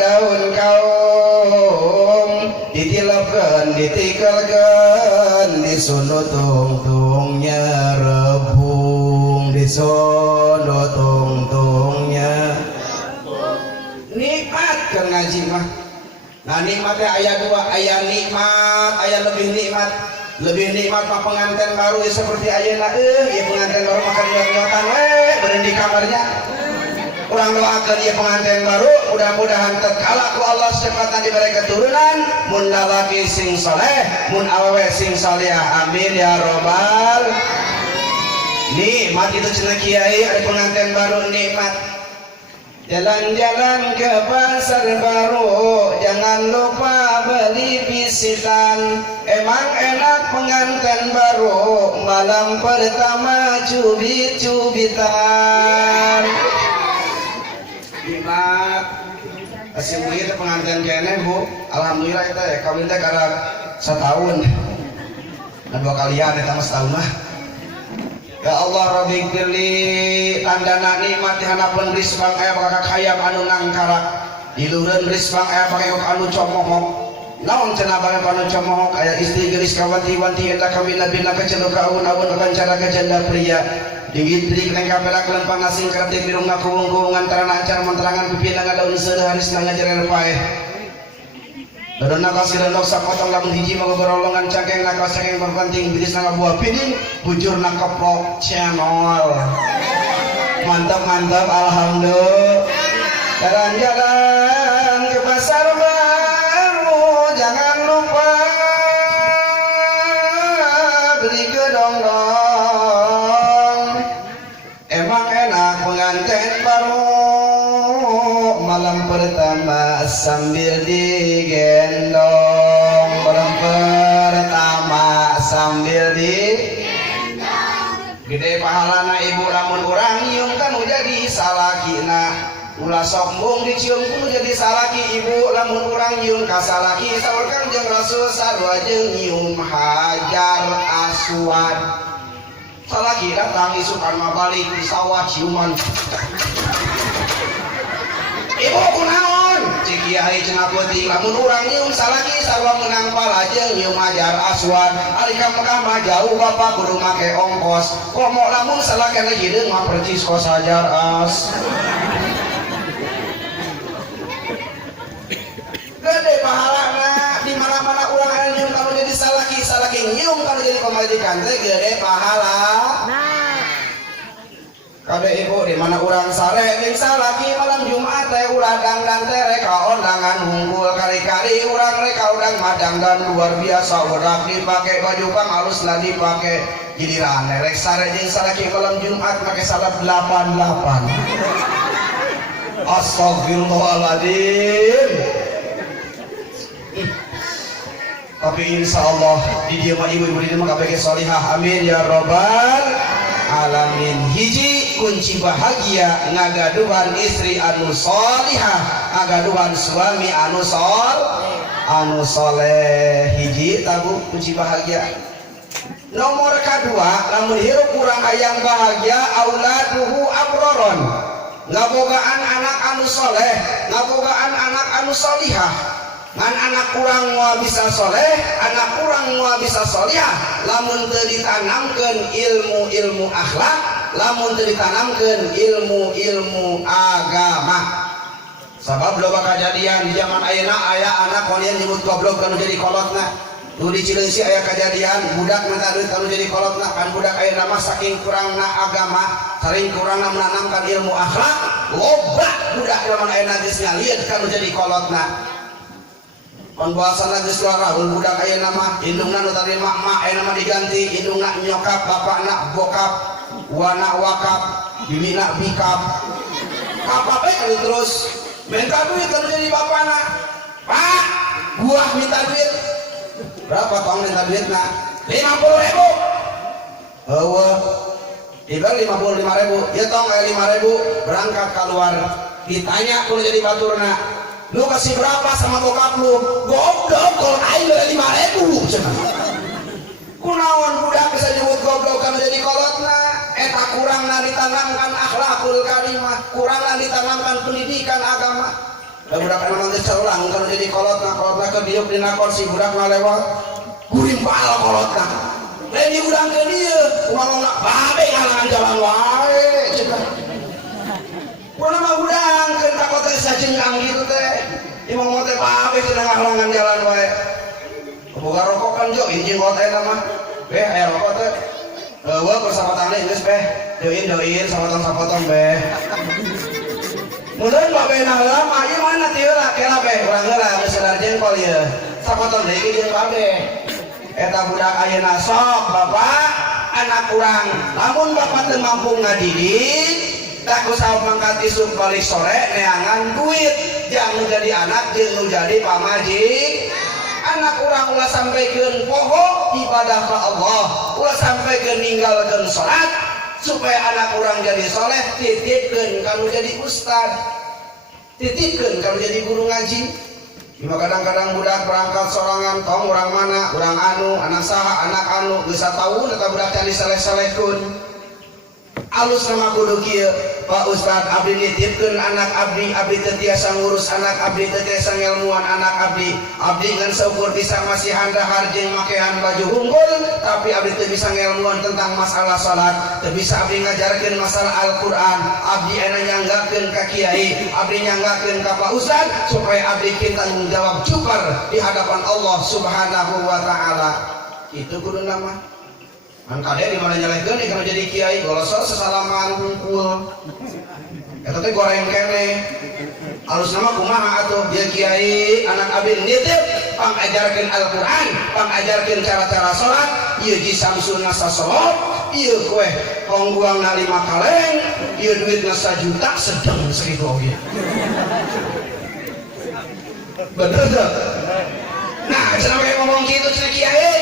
daun kaung ditilapkan ditikelkan disundut tungtungnya rebung disundut tungtungnya nikmat kan ngaji mah. Nah nikmatnya ayat dua, ayat nikmat, ayat lebih nikmat mah pengantin baru ya seperti ayeuna ya pengantin baru makan nyot-nyotan beren di kamarnya. Urang doakeun ieu pengantin baru mudah-mudahan tatkala ku Allah secepatna diberi keturunan mun lalaki sing saleh, mun awewe sing salihah. Amin ya robbal. Nikmat itu cenah kiai ada pengantin baru nikmat. Jalan-jalan ke pasar baru, jangan lupa beli bisitan. Emang enak pengantin baru, malam pertama cubit-cubitan. Nikmat. Kasih begitu pengantin kene bu, alhamdulillah kita ya kawin teh karena setahun. Dan 2 kalian eta mah setahun mah. Ya Allah Rabbi pilih tandana nikmat di hanapan risbang aya bakal hayam anu ngangkarak di luhurun risbang aya bakal anu comohok naon cenah bakal anu comohok aya istri geus kawanti-wanti eta kawina bina kaceluk kaun-aun kancara janda pria digitri kena kapelak lempang asing kerti birungna kuwung-kuwungan tarana acar menterangan pipina ngadaun seureuh harisna ngajareun paeh. Dadon nakas direndok sapotong lamun hiji mah gorolongan cangkeng nakas cangkeng berpenting biris na buah pining bujur na keplok channel. Mantap alhamdulillah. Jalan-jalan ke pasar baru jangan lupa beli gedong-dong. Emang enak pengantin baru malam pertama sambil digendong. Malam pertama sambil digendong. Gede pahalana ibu lamun urang nyium kan jadi salakina. Ulah sombong dicium kudu jadi salaki ibu lamun urang nyium ka salaki saurkan jeung Rasul sarua jeung nyium Hajar Aswad. Salaki datang isukan mah balik di sawah ciuman. Ibu kunaon? Cik Kiai cenah peuting lamun urang nyium salaki sarua meunang palajeung nyium Hajar Aswad. Ari ka Mekah mah jauh bapak kudu make ongkos. Komo lamun salakena hideung mah percis kos Hajar Gede pahalana di mana-mana urang anu nyium kalau jadi salaki nyium kalau jadi pamajikan teh gede pahala. Kade ibu di mana urang sare jeung salaki malam Jumat teh ulah dangdan teh reka ondangan hungkul kali-kali urang reka udang madangdan luar biasa udah dipake baju kang halusna dipake giliran rek sare jeung salaki malam Jumat make salap 88. Astagfirullahaladzim. Tapi insya Allah di dia mah ibu-ibu di mah kabeh salihah, amin ya robbal alamin. Hiji kunci bahagia ngagaduhan istri anu salihah, ngagaduhan suami anu soleh. Hiji tabu kunci bahagia. Nomor kedua, lamun hirup kurang hayang bahagia, auladuhu abroron, ngabogaan anak anu soleh, ngabogaan anak anu salihah. Ngan anak kurang mau bisa soleh, anak kurang mau bisa solihah, lamun teu ditanamkeun ilmu akhlak, lamun teu ditanamkeun ilmu agama. Sabab loba kejadian di zaman ayeuna aya anak kalian nyebut goblok kanu jadi kolotna. Nu di Cileungsi aya kejadian budak minta duit kanu jadi kolotna, kan budak ayeuna mah saking kurangna agama, saking kurangna menanamkan ilmu akhlak, loba budak zaman ayeuna geus ngalieu kanu jadi kolotna. Mun bahasana geus raul budak ayeuna mah indungna nu tadi mak ayeuna mah diganti indungna nyokap, bapakna bokap, wana wakap, bimina bikap. Apa bae terus minta duit kanu jadi bapakna. Pak, gua minta duit. Berapa tong minta duitna? 50.000. Eueuh. Ibar 55.000. Ya tong aya 5.000 berangkat keluar. Ditanya kudu jadi baturna. Lu kasih berapa sama bokap lu? Goblok kalau aing ada 5.000 cenah. Kunaon budak bisa disebut goblok kana jadi kolotna? Eta kurangna ditanamkan akhlakul karimah, kurangna ditanamkan pendidikan agama. Budak memang geus carulang kana jadi kolotna ke diuk dina kursi budak ngalewat. Kurimpal kolotna. Lain di udang ke dieu, uang-uang babe ngalangan jalan wae cenah. Kurang mah udang keun takot teh sajenggang gitu teh. Imong teh babe cenah ngalangan jalan wae. Boga rokok kan jo injing kota eta mah. Beh aya rokok teh. Eueuh persahabatan geus beh. Join sapotong beh. Mudah babena heula mah ieu mana ti heula kela beh urang heula geus sadar jengkol ieu. Sapotong deui ge jeung babe. Eta budak ayeuna sok bapak anak urang lamun bapak teu mampu ngadidik tak usah mangkat isuk balik sore neangan duit jangan jadi anak jeung nu jadi pamajik. Anak urang ulah sampaikeun poho ibadah ka Allah, ulah sampaikeun ninggalkeun salat supaya anak urang jadi soleh, titipkeun kanu jadi ustad, titipkeun kanu jadi guru ngaji. Cuma kadang-kadang budak berangkat sorangan tong urang mana, urang anu, anak saha, anak anu, geus sataun eta budak teh disaleh-salehkeun. Alus nama kudu kieu, Pak Ustad abdi nitipkeun anak abdi teu tiasa ngurus anak abdi, teu tiasa ngelmuan anak abdi. Abdi ngan seukur bisa masih handahar jeung makean baju hunggul, tapi abdi teu bisa ngelmuan tentang masalah salat, teu bisa abdi ngajarkeun masalah Al-Qur'an. Abdi aya nyanggakeun ka kiai, abdi nyanggakeun ka Pak Ustad supaya abdi kita tanggung jawab jupar di hadapan Allah Subhanahu wa taala. Itu kudu nama. Angkade di mana nyalehkeun kana jadi kiai golosor sesalaman hungkul. Eta teh goreng kene. Alus nama kumaha atuh dia kiai anak abdi nitip pangajarkeun Al-Qur'an, pangajarkeun cara-cara salat, ieu ji samsun nasa salat, ieu kue hongguangna 5 kaleng, ieu duitna 1 juta sedeng 1.000 oge. Bener tuh. Nah, cenah we ngomong kitu cenah kiai.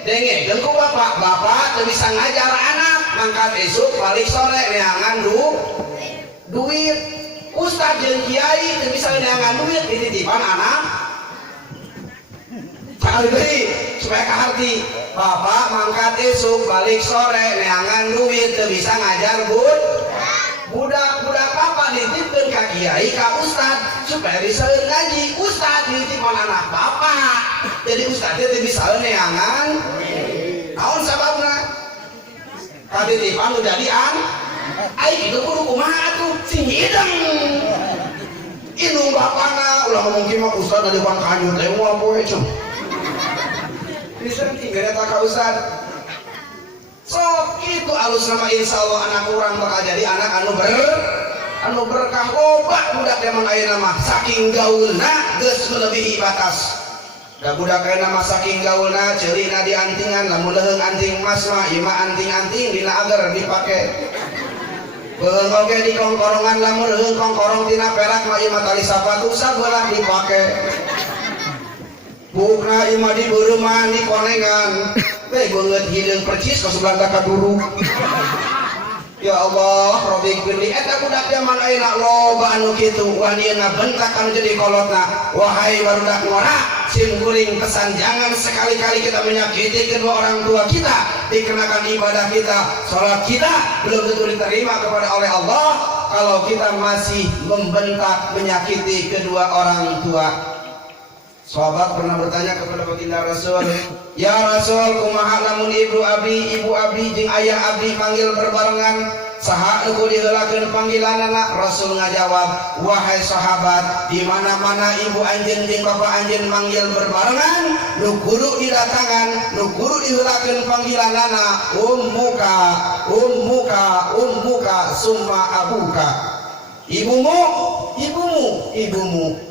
Dengekeun ku bapak teu bisa ngajar anak, mangkat esuk balik sore neangan duit. Ustad jeung kiai teu bisa neangan duit dititipan anak. Cakal deui supaya kaharti. Bapak mangkat esuk balik sore neangan duit teu bisa ngajar budak bapak dititipkeun ka kiai ka ustad supaya bisa ngaji. Ustad dititipan anak bapak. Jadi ustad teh bisa neangan naon sababna katitipan nu jadi ai kitu kudu kumaha atuh sing hideng indung bapana ulah ngomong kieu mah ustad di depan kanyu teh moal poe cum bisa tinggal eta ka ustad sok itu alus nama insyaallah anak urang bakal jadi anak anu berkah. Loba budak zaman ayeuna mah saking gaulna geus melebihi batas. Da budak ayeuna mah saking gaulna ceurina diantingan lamun leheung anting emas mah ieu mah anting-anting dina agar dipake. Beung oge di kongkorongan lamun heuh kongkorong tina perak mah ieu mah tali sapatu sabelah dipake. Bukna ieu mah di beureum mah di konengan. Teh beungeut hideung percis ka sebelah ka dulu. Ya Allah, Robi Gili, eta budak zaman ayeuna loba anu kitu, wah ieu ngabentak anu jadi kolotna. Wahai barudak ngora, sim kuring pesan jangan sekali-kali kita menyakiti kedua orang tua kita, dikarenakan ibadah kita, salat kita belum tentu diterima kepada oleh Allah kalau kita masih membentak menyakiti kedua orang tua. Sahabat pernah bertanya kepada baginda Rasul, ya Rasul, kumaha lamun ibu abi jeung ayah abi panggil berbarengan, saha nu diheulakeun panggilanana? Rasul ngajawab, wahai sahabat, di mana-mana ibu anjeun jeung bapa anjeun manggil berbarengan, nu kudu didatangan, nu kudu diheulakeun panggilanana, ummuka summa abuka. Ibumu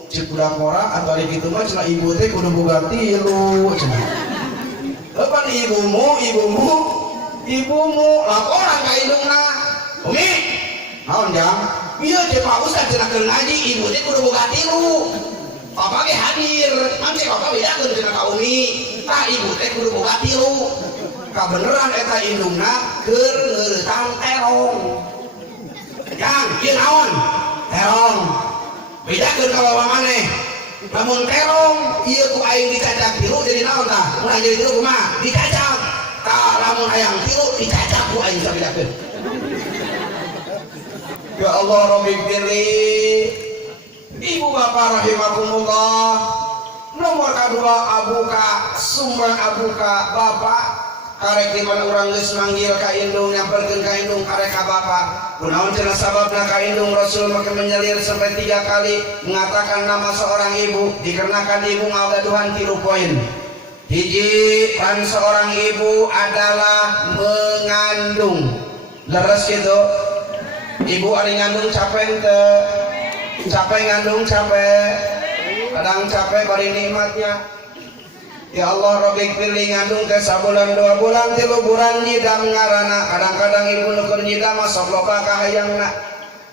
cek budak orang atau hari gitu mah cenah ibu teh kudu boga tilu cenah. Kapan ibumu laporan ka indungna. Umi, naon jang? Ieu teh Pak Ustaz cenah keur ngaji ibu teh kudu boga tilu. Papa ge hadir, mangke papa bedakeun cenah ka Umi. Tah ibu teh kudu boga tilu. Kabeneran eta indungna keur ngeureutang terong. Jang, ieu naon? Terong. Bedakeun ka bawa maneh. Lamun terong ieu ku aing dicacak tilu jadi naon tah? Mun jadi tilu kumaha? Dicacak. Tah lamun hayang tilu dicacak ku aing sabedakeun. Ya Allah Rabbi pilih. Ibu bapak rahimakumullah. Nomor kedua abuka, sumber abuka bapak. Karek di mana orang geus manggil ka indung nyamperkeun ka indung karek ka bapa. Kunaon cenah sababna ka indung Rasul make menyelir sampai 3 kali mengatakan nama seorang ibu dikarenakan ibu ngagaduhan 3 poin. Hiji, peran seorang ibu adalah mengandung. Leres gitu. Ibu ari ngandung capek teu? Capek ngandung capek. Kadang capek bari nikmatnya. Ya Allah Rabbi pilih ngandung teh sabulan 2 bulan 3 bulan nyidam ngarana. Kadang-kadang ibu nuker nyidam masuk loba kahayangna.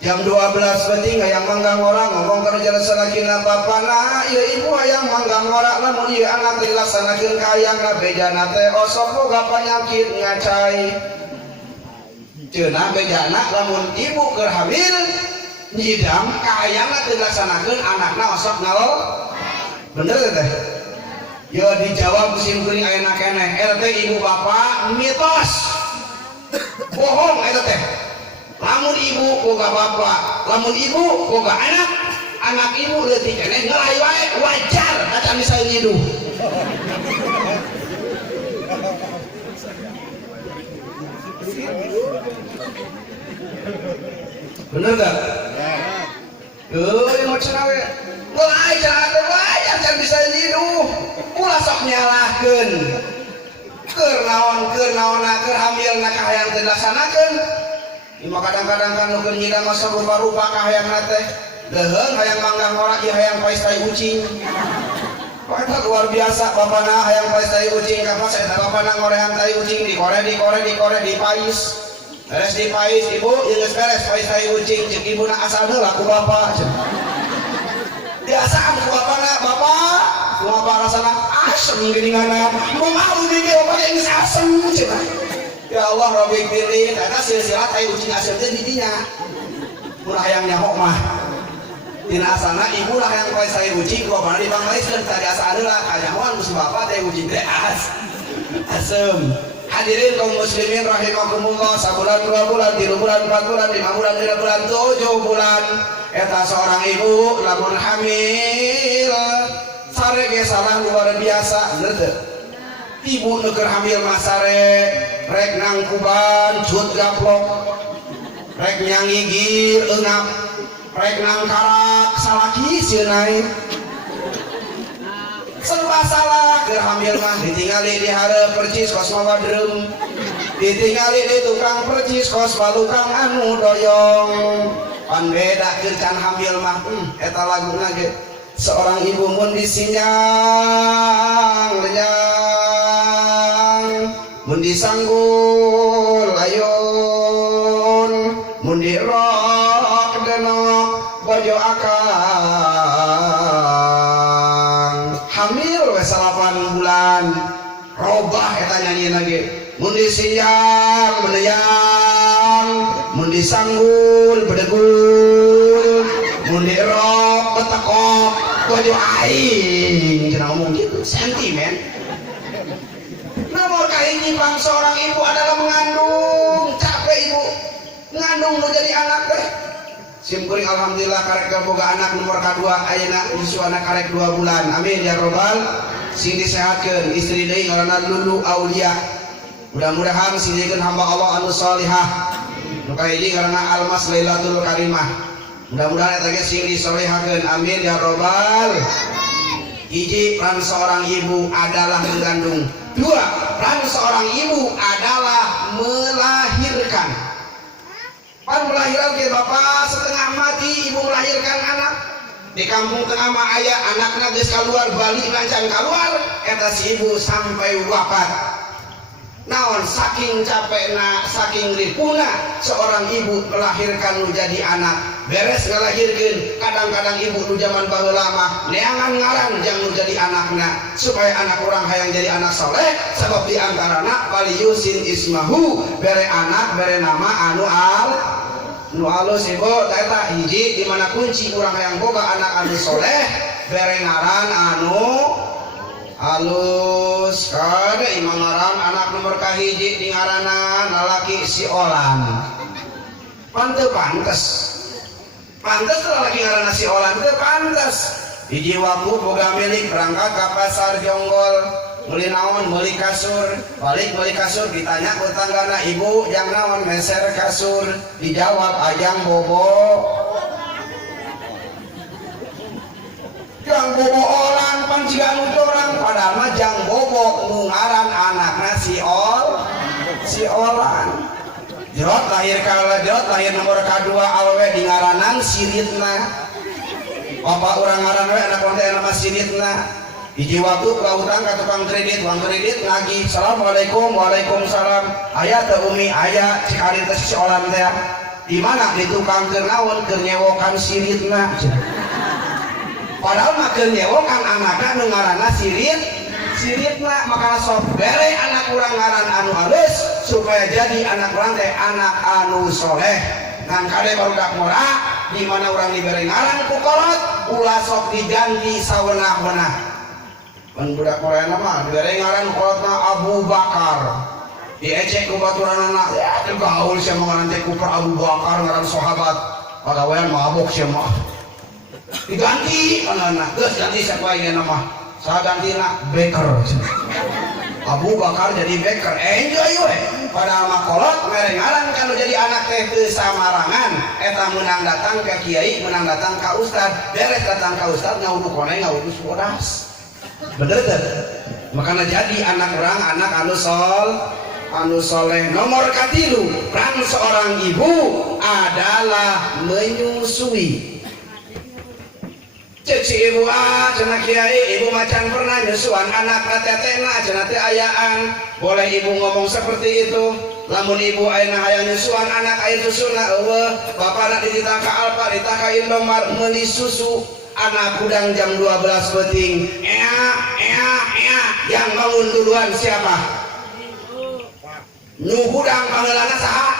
Jam 12 penting hayang manggang orang ngomong kerja salakina bapana. Ieu ibu hayang manggang orang lamun ieu anak dilaksanakeun kahayangna bejana teh osok boga panyakit ngacai. Cenah bejana lamun ibu keur hamil nyidam kahayangna dilaksanakeun anakna osok ngaol. Bener teh? Yo dijawab musim kuring ayeuna keneh eta teh ibu bapak mitos bohong eta teh. Lamun ibu boga bapak, lamun ibu boga anak ibu leutik keneh ngelai wae wajar acan misalnya ngiduh. Bener gak? Euy mau cenah we. Mulai jangan bisa ngiduh. Ulah sok nyalahkeun. Keur naonna keur hamilna kahayang teu dilaksanakeun. Ima kadang-kadang kan nu keur nyidam masa rupa-rupa kahayangna teh. Deheung hayang manggang ora ieu hayang paes tai ucing. Eta luar biasa bapana hayang paes tai ucing kapas eta bapana ngorehan tai ucing dipais. Beres dipais ibu ieu geus beres paes tai ucing ceuk ibuna asal heula ku bapa. Biasa ku bapana bapak ku bapa rasana asem geuninganna. Mau mau gini bapak geus asem cenah. Ya Allah Rabbi pilih eta silsilah tai ucing asem teh di dinya. Mun hayang nyamuk mah dina asana ibu lah yang paes tai ucing ku bapana dipanglaiskeun tadi asa heula kanyahoan musi bapak tai ucing teh asem. Hadirin kaum muslimin rahimakumullah, sabulan 2 bulan 3 bulan 4 bulan 5 bulan 6 bulan 7 bulan eta seorang ibu lamun hamil sare ge salah luar biasa bener teu? Ibu nu keur hamil mah sare rek nangkuban cut gaplok rek nyangigir eungap rek nangkarak salaki sieunai serba salah. Keur hamil mah ditingali di hareup percis kos mawadreum, ditingali di tukang percis kos balukang anu doyong. Pan beda keur can hamil mah eta laguna ge seorang ibu mun disinyang lenyang mun disanggul ayun mun akang hamil we 8 bulan robah eta nyanyi lagi mundi siang meneyang mundi sanggul bedegul mundi rok betekok baju aing cenah ngomong gitu sentimen. Nomor kahiji pang seorang ibu adalah mengandung capek ibu ngandung mau jadi anak teh simkuring alhamdulillah karek boga anak nomor kedua ayeuna nyusu anak karek 2 bulan amin ya robbal sing disehatkeun istri deui ngaranna Lulu Aulia mudah-mudahan sing dijieun hamba Allah anu salihah nu kahiji ngaranna Almas Lailatul Karimah mudah-mudahan eta ge sing disolehakeun amin ya robbal. Hiji peran seorang ibu adalah mengandung, 2 peran seorang ibu adalah melahirkan. Pan melahirkan ke bapak setengah mati ibu melahirkan anak di kampung tengah mah aya anakna geus kaluar bali lancan kaluar eta si ibu sampai wafat. Naon saking capekna saking ripuna seorang ibu melahirkan nu jadi anak beres ngelahirkeun kadang-kadang ibu nu zaman baheula mah neangan ngaran jang nu jadi anakna supaya anak orang hayang jadi anak soleh sebab diantarana paliyusin ismahu bere anak bere nama anu alus ibu eta hiji di mana kunci urang hayang boga anak anu soleh bere ngaran anu alus kada imang ngaran anak nomor kahiji di ngaranan lalaki si Olan pantes lalaki ngaran si Olan teu pantes hiji waktu boga milik berangkat ke pasar Jonggol meuli naon meuli kasur balik meuli kasur ditanya ku tanggana ibu jang naon meser kasur dijawab ajang bobo jang bobo Olan pancigan orang padahal mah jang bobo nu ngaran anakna si Olan jerot lahir nomor kedua awewe di ngaranan siritna bapak orang ngaran we anak orang nama siritna hiji waktu kelautan ka tukang kredit uang kredit ngagi assalamualaikum waalaikumsalam aya teu umi aya cik ari teh si Olan teh di mana di tukang keur naon keur nyewokan siritna padahal mah keur nyewokan anakna nu ngaranna siritna makana sok bere anak urang ngaran anu alus supaya jadi anak urang teh anak anu soleh ngan kade barudak mora di mana urang dibere ngaran ku kolot ulah sok diganti saweunah-weunah mun budak Korea mah dibere ngaran kolotna Abu Bakar diecek ku baturanna ya teu gaul sia ngaran teh Kupar Abu Bakar ngaran sahabat pagawean mabok sia mah diganti manana geus ganti sapoe nama saya gantina Baker Abu Bakar jadi Baker enjoy we padahal mah kolot mere ngaran kalau jadi anak teh teu samarangan eta menang datang ke kiai menang datang ka ustad beres datang ka ustad ngawudu koneng ngawudu bodas bener teh makana jadi anak urang anak anu soleh. Nomor katilu peran seorang ibu adalah menyusui. Cek si ibu cenah kiai ibu macan pernah nyusuan anak tetena cenah teh ayaan boleh ibu ngomong seperti itu lamun ibu ayeuna hayang nyusuan anak aya susuna eueuh bapana ditaka Alfa ditaka Indomart meuli susu anak udang jam 12 peuting yang bangun duluan siapa nu hudang pangeulana saha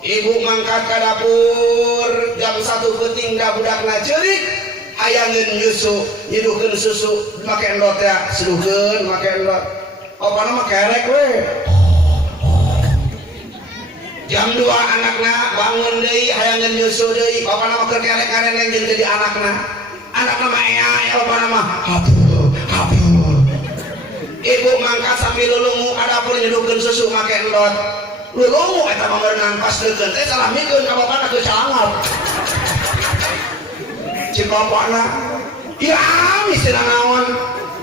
ibu mangkat ke dapur jam 1 peuting da budakna ceurik hayangeun nyusu nyiduhkeun susu make endot ya seduhkeun make endot opana mah kerek we jam 2 anakna bangun deui hayangeun nyusu deui opana mah keur kerek-kerek jeung jadi anakna mah opana mah habu ibu mangkat sambil lulungu ka dapur nyiduhkeun susu make endot lulungu eta mah berenang pas deukeun teh salah mikeun ka bapana teu calangar cik bapana ieu misina naon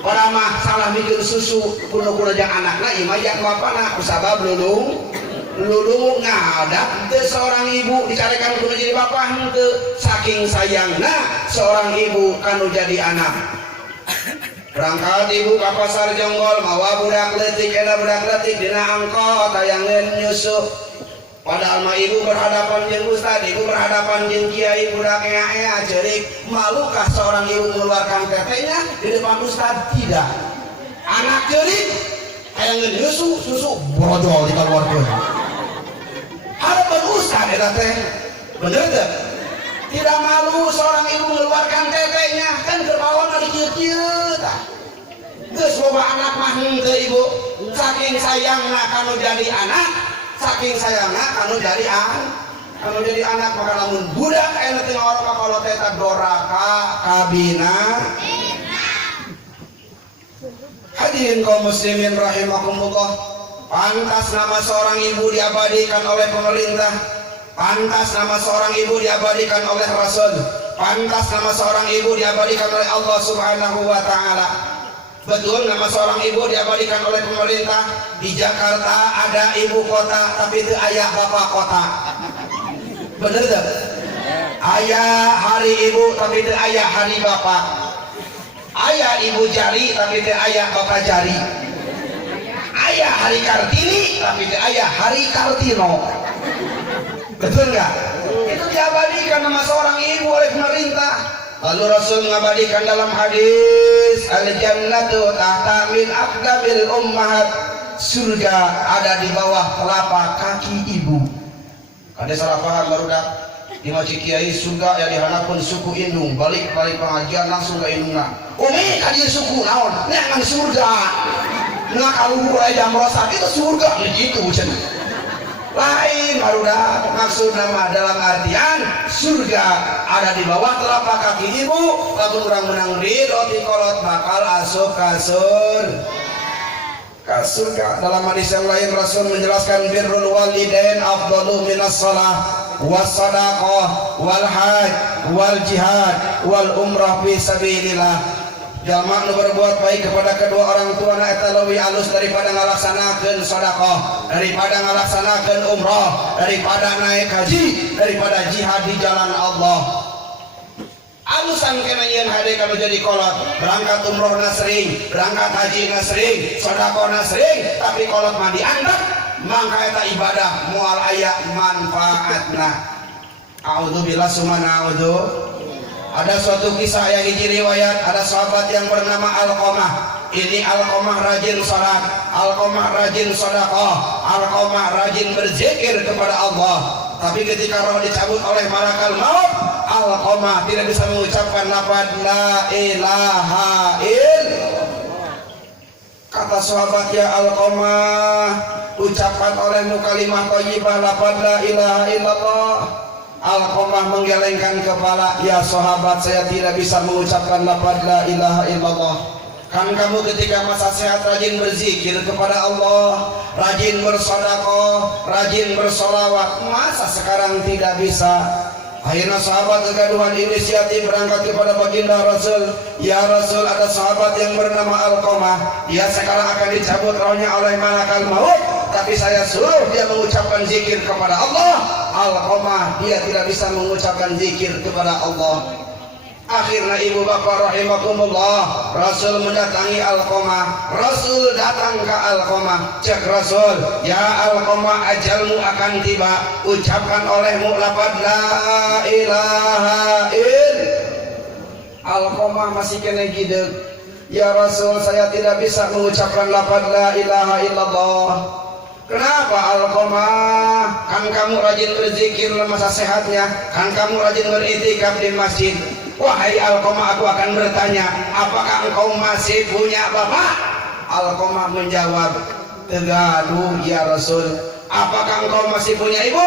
orang mah salah mikeun susu kuno-kuno jeung anakna ieu mah jeung bapana kusabab lulungu ngadap teu seorang ibu dicarekan kuno jadi bapa henteu saking sayangna seorang ibu kanu jadi anak. Berangkat ibu ke pasar Jonggol mawa budak leutik eta budak leutik dina angkot hayangeun nyusu Padahal mah ibu berhadapan jeung ustad, ibu berhadapan jeung kiai budak ea cerik. Malukah seorang ibu mengeluarkan tetenya di depan ustad? Tidak. Anak cerik aya ngeun susu brodol dikeluarkeun. Harapan ustad eta teh. Bener teh? Tidak malu seorang ibu mengeluarkan tetenya, kan kerbawan ari kieu-kieu tah. Geus loba anak mah henteu ibu. Saking sayangna kanu jadi anak, saking sayangna kanu jadi anak maka lamun budak aya teu orang kalau teh doraka kabina. Hadirin kaum muslimin rahimakumullah, pantas nama seorang ibu diabadikan oleh pemerintah, pantas nama seorang ibu diabadikan oleh Rasul, pantas nama seorang ibu diabadikan oleh Allah Subhanahu wa taala. Betul nama seorang ibu diabadikan oleh pemerintah. Di Jakarta ada ibu kota tapi itu ayah bapak kota. Bener tuh? Ayah hari ibu tapi itu ayah hari bapak. Ayah ibu jari tapi itu ayah bapak jari. Ayah hari Kartini tapi itu ayah hari Kartino. Betul nggak? Itu diabadikan nama seorang ibu oleh pemerintah. Lalu Rasul mengabadikan dalam hadis, al-jannatu tahta min aqdabil ummahat, surga ada di bawah telapak kaki ibu. Ada salah paham barudak di masjid kiai surga ya dihanapun suku indung, balik pengajian langsung ke indungna. Umi ka dieu suku naon? Nyangan surga. Nah kalau mulai jam rosak itu surga begitu cenah. Lain barudak maksud nama dalam artian surga ada di bawah telapak kaki ibu. Lamun urang menang ridho ti kolot bakal asup ka surga. Dalam hadis yang lain Rasul menjelaskan birrul walidain afdalu minas shalah was sadaqah wal hajj wal jihad wal umrah fi sabilillah. Jalma nu berbuat baik kepada kedua orang tua na eta leuwih alus daripada ngalaksanakeun sedekah, daripada ngalaksanakeun umrah, daripada naik haji, daripada jihad di jalan Allah. Alusan kena nyeun hade kalau jadi kolot, berangkat umroh na sering, berangkat haji na sering, sedekah na sering, tapi kolot mah dianggap mangka eta ibadah moal aya manfaatna. A'udzubillah summa na'udzu. Ada suatu kisah yang hiji riwayat, ada sahabat yang bernama Alqamah. Ini Alqamah rajin salat, Alqamah rajin sedekah, Alqamah rajin berzikir kepada Allah. Tapi ketika roh dicabut oleh malaikat maut, Alqamah tidak bisa mengucapkan lafaz la ilaha illallah. Kata sahabat, ya Alqamah, ucapkan olehmu kalimah thayyibah lafaz la ilaha illallah. Alqamah menggelengkan kepala, ya sahabat, saya tidak bisa mengucapkan lafaz la ilaha illallah. Kan kamu ketika masa sehat rajin berzikir kepada Allah, rajin bersedekah, rajin bersolawat, masa sekarang tidak bisa? Akhirnya sahabat kegaduhan inisiatif berangkat kepada baginda Rasul. Ya Rasul, ada sahabat yang bernama Alqamah, dia sekarang akan dicabut rohnya oleh malaikat maut, tapi saya suruh dia mengucapkan zikir kepada Allah. Alqamah dia tidak bisa mengucapkan zikir kepada Allah. Akhirnya ibu bapak rahimakumullah, Rasul mendatangi Alqamah. Rasul datang ke Alqamah, cek Rasul, ya Alqamah, ajalmu akan tiba, ucapkan olehmu lafaz la ilaha illallah. Alqamah masih kena gideg, ya Rasul, saya tidak bisa mengucapkan lafaz la ilaha illallah. Kenapa Alqamah? Kan kamu rajin berzikir masa sehatnya, kan kamu rajin beritikaf di masjid. Wahai Alqamah, aku akan bertanya, apakah engkau masih punya bapak? Alqamah menjawab, tegaduh ya Rasul. Apakah engkau masih punya ibu?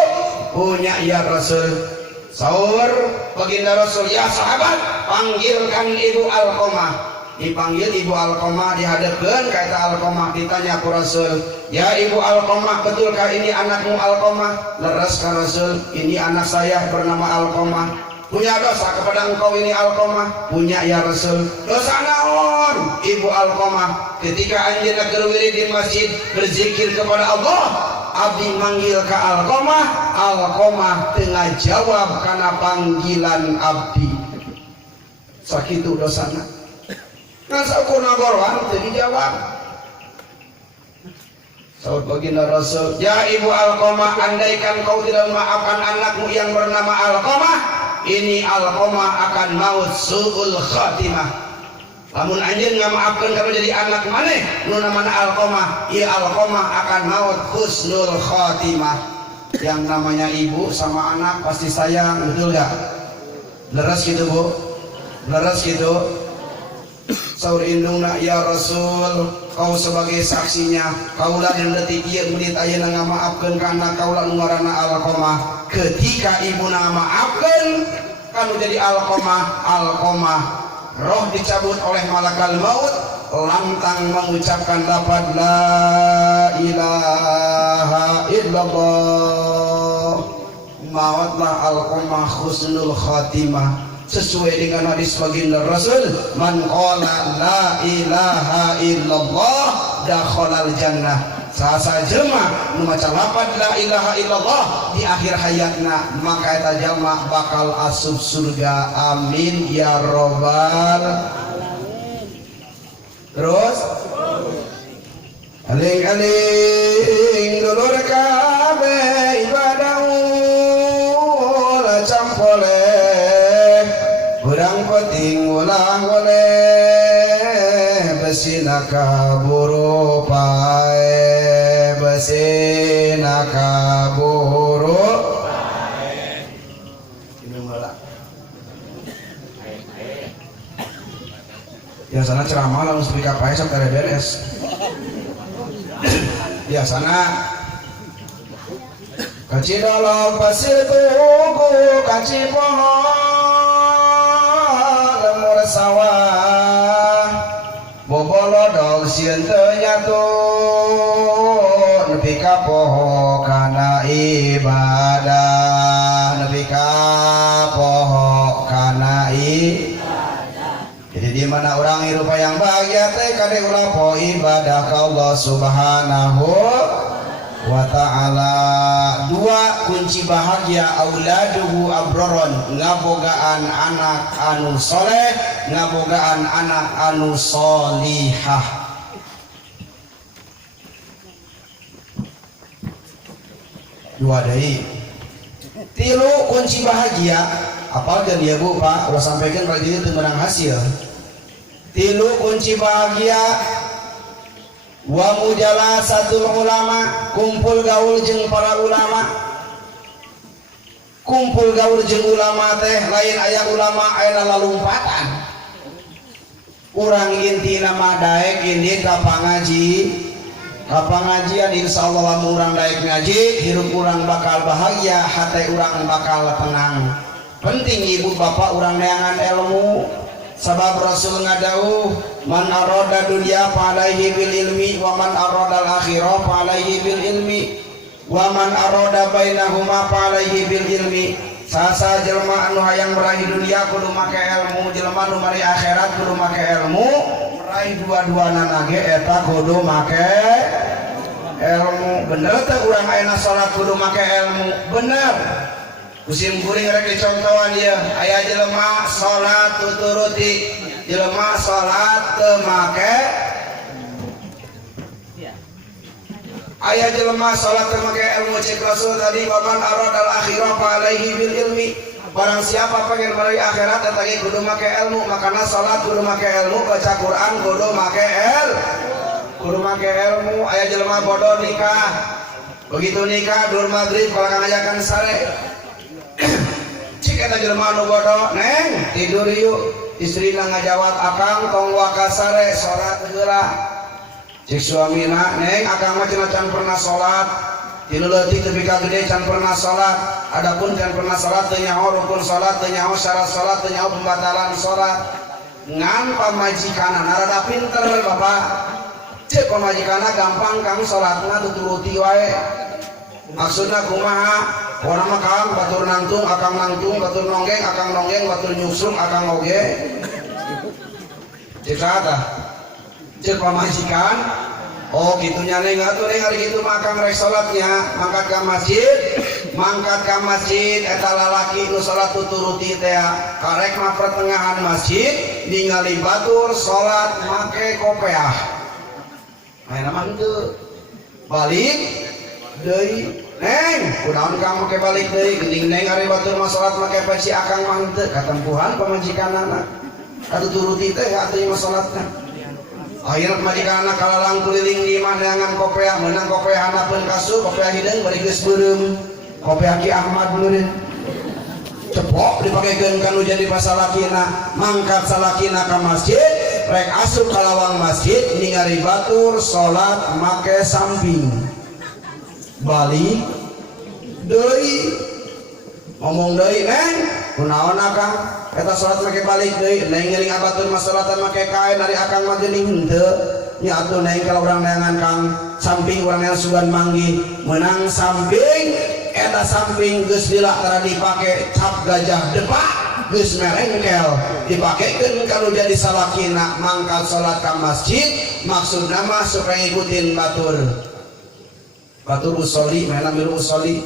Punya ya Rasul. Saur baginda Rasul, ya sahabat, panggilkan ibu Alqamah. Dipanggil ibu Alqamah, dihadapkan kata Alqamah, ditanya ke Rasul, ya ibu Alqamah, betulkah ini anakmu Alqamah? Leres ke Rasul, ini anak saya bernama Alqamah. Punya dosa kepada engkau ini Alqamah? Punya ya Rasul. Dosa naon? Ibu Alqamah, ketika anjeunna keur wirid di masjid berzikir kepada Allah, abdi manggil ke Alqamah, Alqamah tengah jawab karena panggilan abdi. Sakitu dosana. Ngan sakurna gorwan teu dijawab. Saud baginda Rasul, ya ibu Alqamah, andaikan kau tidak memaafkan anakmu yang bernama Alqamah, ini Alqamah akan maut su'ul khatimah. Lamun anjeun ngamaafkeun kalau jadi anak maneh nu namana Alqamah, ieu Alqamah akan maut husnul khatimah. Yang namanya ibu sama anak pasti sayang, betul gak? Leres gitu bu? Leres gitu? Saur indungna, ya Rasul, kau sebagai saksinya, kaulah yang detik ieu menit ayeuna ngamaafkeun ka anak kaulah nu ngaranna Alqamah. Ketika ibu ngamaafkeun kanu jadi Alqamah, roh dicabut oleh malakal maut, lantang mengucapkan lafaz la ilaha illallah. Mautlah Alqamah husnul khatimah sesuai dengan hadis baginda Rasul, man qala la ilaha illallah dakhalal jannah. Sasa jelema nu maca lafaz la ilaha illallah di akhir hayatna, maka eta jelema bakal asup surga. Amin ya robbal alamin. Terus aling-aling dulur kabeh ibadah ulah campole urang penting ulang boleh besina kaburu pae besina kaburu pae ini malah biasana ceramah langsung sepi ka pae sok tare beres biasana kaci dalam pasir tugu kaci pohon sawah bobolodol sieun teu nyatu nepi ka poho kana ibadah, nepi ka poho kana ibadah. Jadi di mana orang hirup yang bahagia teh kade ulah poho ibadah ka Allah Subhanahu wa ta'ala. Dua kunci bahagia auladuhu abroron, ngabogaan anak anu soleh, ngabogaan anak anu solihah. Dua deui. Tilu kunci bahagia, apalkan ya bu pak, ulah sampaikan bagi itu menang hasil. Tilu kunci bahagia wa mujalasatul ulama, kumpul gaul jeung para ulama. Kumpul gaul jeung ulama teh lain aya ulama aya lalumpatan. Urang intina mah daek ini ka pangajian insyaallah lamun urang daek ngaji hirup urang bakal bahagia, hate urang bakal tenang. Penting ibu bapak urang neangan ilmu. Sabab Rasul ngadauh, man arada dunya fa alaihi bil ilmi wa man arada al akhirah fa alaihi bil ilmi wa man arada bainahuma fa alaihi bil ilmi. Sasa jelema anu hayang meraih dunia kudu make ilmu, jelema anu mari akhirat kudu make ilmu. Meraih dua-duana nage eta kudu make ilmu. Bener teh urang ayeuna salat kudu make ilmu? Bener. Musim kuring rek dicontohan ya, aya jelema salat tuturuti, jelema salat teu make, aya jelema salat teu make ilmu. Cek Rasul tadi, waman aradal akhirah fa alaihi bil ilmi. Barang siapa pengen meraih akhirat eta ge kudu make ilmu, makana salat kudu make ilmu, baca Quran kudu make ilmu. Aya jelema bodoh nikah, begitu nikah dur maghrib kalau ngajakan sare. Cik eta jelema anu bodoh, neng tidur yuk. Istrina ngajawab, akang tong wakasare salat heula. Cik suamina, neng akang mah cenah can pernah salat. Tinu leutik teu ka gede can pernah salat. Adapun can pernah salat teu nyaho rukun salat, teu nyaho syarat salat, teu nyaho pembatalan salat. Ngan pamajikanna rada pinter bapak. Cek pamajikanna gampang kang salatna tuturuti wae. Maksudna kumaha? Orang mah kang batur nangtung, akang nangtung, batur nonggeng, akang nonggeng, batur nyusung, akang oge. Cek kata, cek pamajikan. Oh gitunya neng, atuh neng hari gitu makang rek salatnya, mangkat ka masjid, eta lalaki nu salat tuturuti teh, karek mah pertengahan masjid, ningali batur salat make kopiah. Aya mah henteu. balik deui neng kunaon kamu ke balik deui geuning neng ari batur mah salat make peci akang mah teu katempuhan pamajikanana katuturuti teh atuh mah salatna akhirna majikanana kalalang keliling di imah neangan kopiah meunang kopiah hanapeun kasu kopiah hideung bari geus beureum kopiah Ki Ahmad meureun cepok dipakekeun kanu jadi pasalakina mangkat salakina ka masjid rek asup ka lawang masjid ningali batur salat make samping balik deui ngomong deui neng kunaon akang eta salat make balik deui neng ngeling abatur mah salatan make kain ari akang mah geuning henteu nya atuh neng kalau urang neangan kang samping urang neangan sugan manggih meunang samping eta samping geus dilaktara dipake cap gajah depak geus merengkel dipakekeun kalau jadi salakina mangkat salat ka masjid maksudna mah supaya ngikutin batur usolli mana milu usolli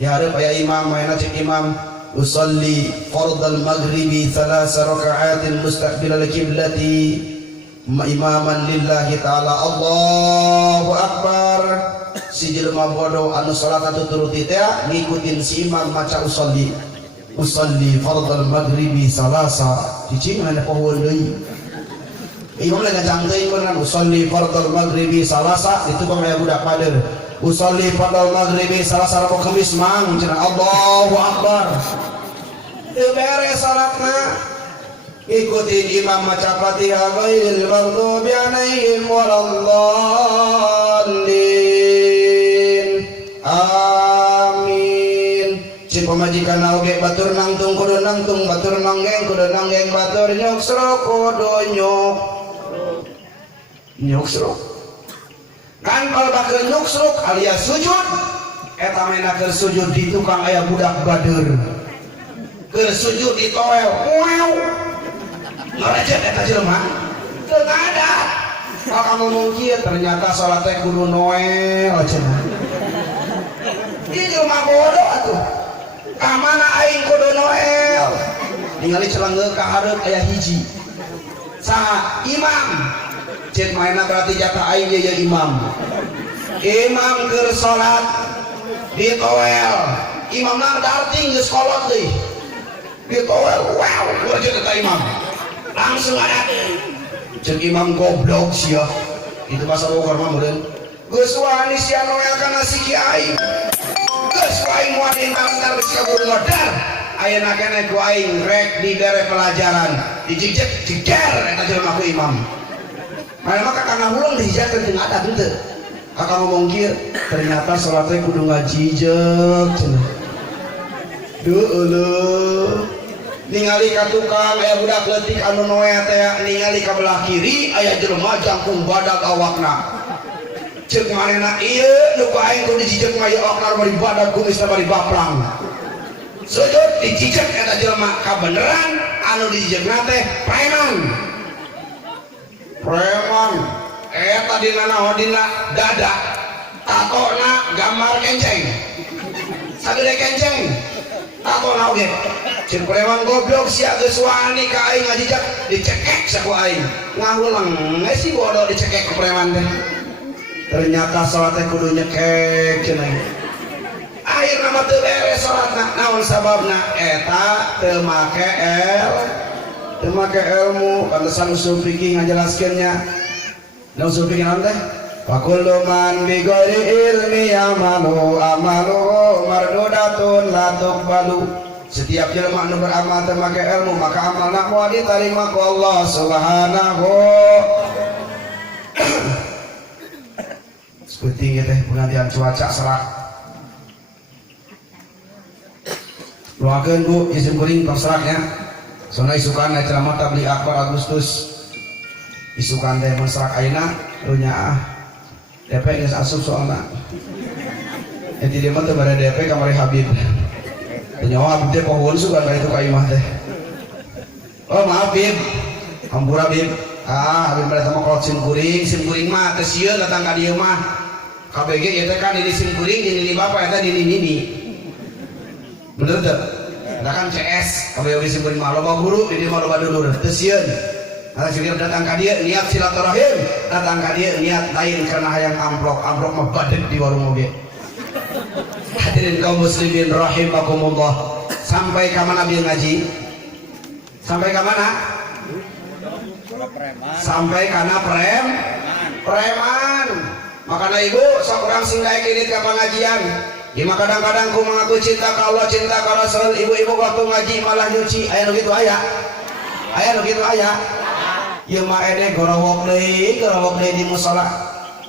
ya hareup aya imam mana cek imam usolli fardal maghribi 3 raka'atin mustaqbilal qiblati imaman lillahi ta'ala Allahu akbar si jelema bodoh anu salat tuturuti teh ngikutin si imam maca usolli fardal maghribi 3 cicing mana pohon deui imam lagi ngajang teuing beunang usolli fardal maghribi 3 itu kok aya budak pader usolli fardal maghribi 3 Rabu Kamis mang cenah Allahu akbar teu beres salatna ikutin imam maca Fatihah ghairil maghdubi alaihim waladdallin amin si pamajikan oge batur nangtung kudu nangtung batur nanggeng kudu nanggeng batur nyoksro kudu nyoksro kan kalau bakal nyoksruk alias sujud eta mena keur sujud di tukang aya budak badur keur sujud di toel wow ngarejet eta jelema teu ada kalau kamu mungkin ternyata salat teh kudu noel cenah ieu jelema bodoh atuh ka mana aing kudu noel ningali celenggeuk ka hareup aya hiji saha imam cek mainna berarti jatah aing ya imam keur salat di toel imamna darting geus kolot deui di toel wow urang eta imam langsung ada cek imam goblok sia itu bahasa Bogor mah meureun geus wani sia noel kana si kiai geus wae moal intar geus kabur modar ayeuna keneh ku aing rek di bere pelajaran dijijek jeger eta jelema ku imam mana mah kakak ngahulung dihijakeun teu ada henteu kakak ngomong kieu ternyata salat teh kudu ngajijek cenah deueuh ningali ka tukang aya budak leutik anu noe teh ningali ka belah kiri aya jelema jangkung badag awakna ceuk manehna ieu nu ku aing kudu dijijek mah ieu awakna bari badag kumis bari baplang sujud dijijek eta jelema kabeneran anu dijijekna teh preman eta dina naon dina dada tatona gambar kenceng sagede kenceng tatona oge cin preman goblok sia geus wani ka aing ngajijak dicekek saku aing ngahulang si bodoh dicekek ku preman teh ternyata salat teh kudu nyekek cenah akhirna mah teu beres salatna naon sababna eta teu make ilmu pantesan usul fikih ngajelaskeunnya na usul fikih naon teh fakullu man bi ghairi ilmi amalu mardudatun la tuqbalu setiap jelema anu beramal teu make ilmu maka amalna moal ditarima ku Allah subhanahu sepenting teh pengantian cuaca serak doakeun Bu izin kuring tong seraknya soalnya isukan naik ceramah tabligh akbar Agustus isukan teh masyarakat ayeuna nya DP geus asup soalna enti dia mah teu bade DP kamari Habib nyawa Habib teh pohon sugan ka itu ka imah teh oh maaf Bib hampura Bib Habib bade teh mah kolot sim kuring mah teu sieun datang ka dieu mah KBG ieu teh kan ini sim kuring ini bapak eta ini bener teu kan CS kalau yang disebut mah loba guru di mah loba dulur teu sieun Nah, jika datang ke dia niat silaturahim, datang ke dia niat lain karena hayang amplop mah badek di warung mobil. Hadirin kaum muslimin rahimakumullah. Sampai ke mana Nabi ngaji? Sampai ke mana? Sampai karena preman. Makanya ibu seorang singgah kini ke pengajian. Ima kadang-kadang ku mengaku cinta ke Allah, cinta ke Rasul. Ibu-ibu waktu ngaji malah nyuci. Aya nu kitu aya. Aya nu kitu aya. Ieu mah ede gorowok deui di musala.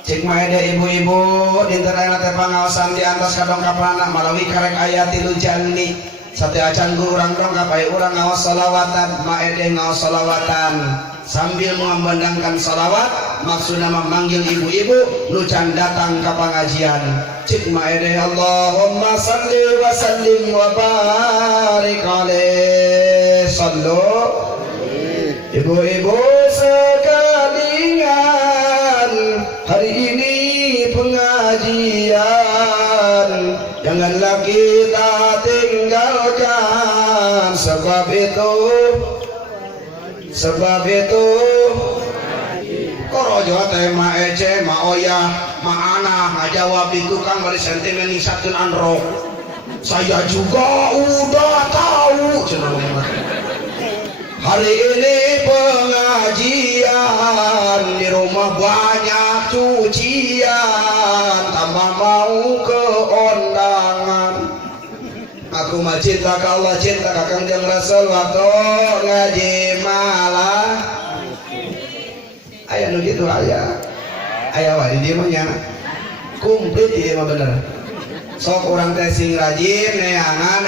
Cek mah ede ibu-ibu dinten aya teh pangaosan di atas kadongkapanna malawi karek aya 3 jandi. Sate acan ku urang dongkap aya urang ngaos salawatan, mah ede ngaos salawatan. Sambil mengumandangkan salawat maksudnya memanggil ibu-ibu nu can datang ke pengajian. Cik ma'ede Allahumma salli wa sallim wa barik alaih. Sallu ibu-ibu sekalian, hari ini pengajian janganlah kita tinggalkan. Sebab itu korojo teh ma ece ma oyah ma anah ngajawab itu kan bari sentimen nisatkeun anrok. Saya juga udah tahu cenah. Hari ini pengajian di rumah banyak cucian, tambah mau ke undangan. Aku mah cinta ka Allah, cinta ka Kangjeng Rasul waktu ngaji malah. Aya nu kitu aya. Aya wae di dieu mah nya. Komplit ieu mah bener. Sok urang teh sing rajin neangan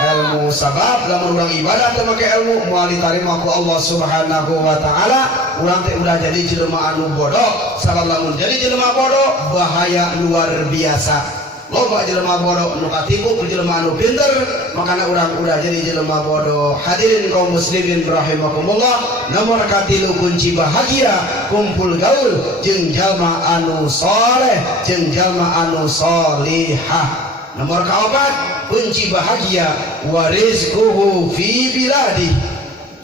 ilmu sabab lamun urang ibadah teh make ilmu moal ditarima ku Allah Subhanahu wa taala. Urang teh udah jadi jelema anu bodoh. Sabab lamun jadi jelema bodoh bahaya luar biasa. Loba jelema bodoh nu katipu ku jelema anu pinter, makana urang udah jadi jelema bodoh. Hadirin kaum muslimin rahimakumullah, nomor katilu kunci bahagia kumpul gaul jeung jalma anu saleh jeung jalma anu salihah. Nomor kaopat kunci bahagia warizquhu fi biladi,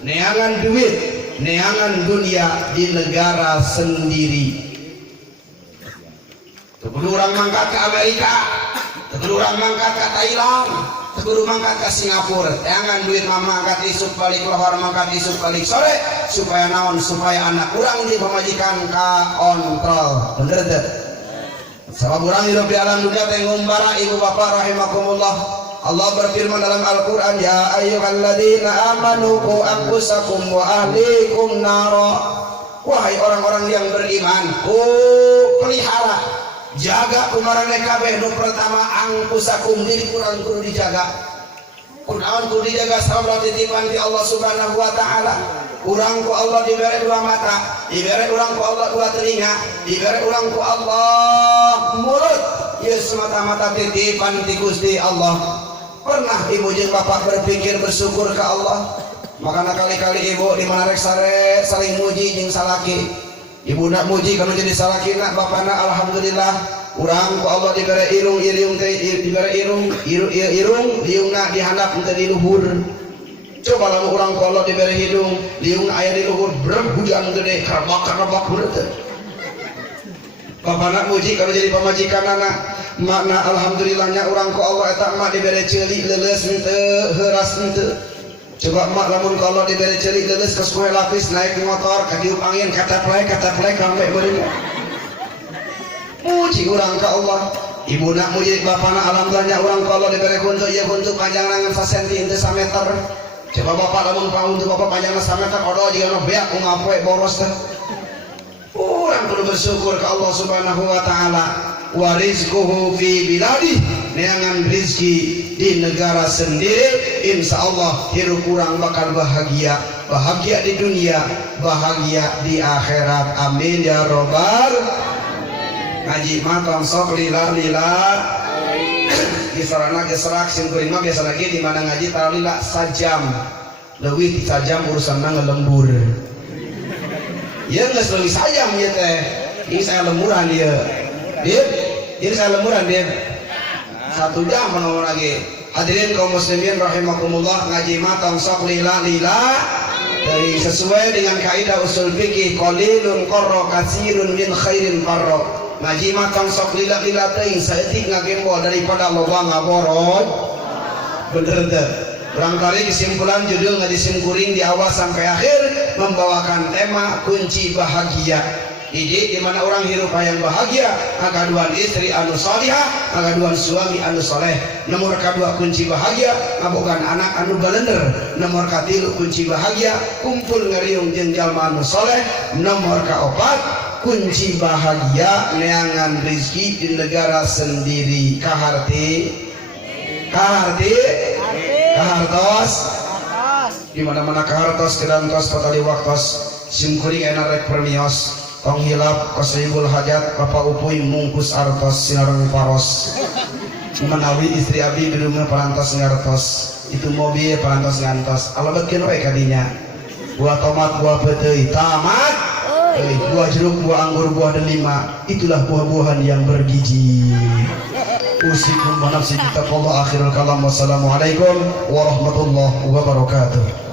neangan duit neangan dunia di negara sendiri. Kudu urang mangkat ke Amerika, kudu urang mangkat ke Thailand, kudu mangkat ke Singapura. Jangan duit mah mangkat isuk balik lohor, mangkat isuk balik sore, supaya naon, supaya anak urang di pemajikan ka kontrol. Bener teh? Sabab urang hidup di alam dunia teh ngumbara ibu bapak rahimakumullah. Allah berfirman dalam Al-Qur'an, ya ayyuhalladzina amanu qu anfusakum wa ahlikum nara. Wahai orang-orang yang beriman, pelihara jaga kumarane kabeh. Nu pertama angkusakum, diri kurang kudu dijaga. Kunaon kudu dijaga sabab titipan ti Allah Subhanahu wa taala. Urang ku Allah dibere 2 mata, dibere urang ku Allah 2 telinga, dibere urang ku Allah mulut. Ieu semata-mata titipan ti Gusti Allah. Pernah ibu jeung bapak berpikir bersyukur ke Allah? Makanya kali-kali ibu di mana rek sare saling muji jeung salaki. Ibu nak muji kana jadi salakina, bapana alhamdulillah urang ku Allah dibere irung teh dibere irung liungna dihandap teh di luhur. Coba lamun urang ku Allah dibere hidung liung aya di luhur brem hujan gede karabak bener teh. Bapana muji kana jadi pamajikanana, makna alhamdulillahnya urang ku Allah eta mah dibere ceuli leuleus henteu heuras henteu. Coba mak lamun kalau diberi celik lulus ke sekolah lapis naik motor kadiup angin kata plek sampai beureum. Muji urang ka Allah. Ibu nak muji bapana alhamdulillahnya urang kalau diberi kuntu ieu kuntu panjang nangan 1 cm teu 1 meter. Coba bapak lamun pauntu bapak panjangna 1 meter odo jiga beak ku ngapoe boros teh. Urang kudu bersyukur ka Allah Subhanahu wa taala. Wa rizquhu fi biladi, neangan rizki di negara sendiri, insya Allah hirup kurang bakal bahagia di dunia, bahagia di akhirat. Amin ya robbal. Ngaji matang sok lila kisarana geserak simkuring mah biasa lagi di mana ngaji taralila sajam leuwih ti sajam urusanna ngelembur. Ieu geus leuwih sajam ieu teh. Ini saya lemburan dia. Ini saya lemburan dia. 1 jam penuh lagi. Hadirin kaum muslimin rahimakumullah, ngaji matang sok lila Dari sesuai dengan kaidah usul fikih, qalilun qarra katsirun min khairin qarra. Ngaji makan sok lila-lila teuing saeutik ngagembol daripada loba ngaborot. Bener teh. Barangkali kesimpulan judul ngaji simkuring di awal sampai akhir membawakan tema kunci bahagia. Jadi di mana orang hidup yang bahagia, kakaduan istri anu salihah, kakaduan suami anu soleh. Nomor kedua kunci bahagia, ngabogan anak anu balender. Nomor katilu kunci bahagia, kumpul ngariung jeung jalma anu soleh. Nomor kaopat kunci bahagia neangan rezeki di negara sendiri. Kaharti kahartos di mana-mana kahartos kedantos patali waktos simkuring enak rek permios tong hilap kosibul hajat bapak upuy mungkus artos sinareng paros menawi istri abdi di rumah parantos ngartos itu mobil parantos ngantos alabet kena kadinya buah tomat buah petei tamat buah jeruk buah anggur buah delima itulah buah-buahan yang bergizi. Usikum wa nafsi bittaqwallah. Akhirul kalam. Wassalamualaikum warahmatullahi wabarakatuh.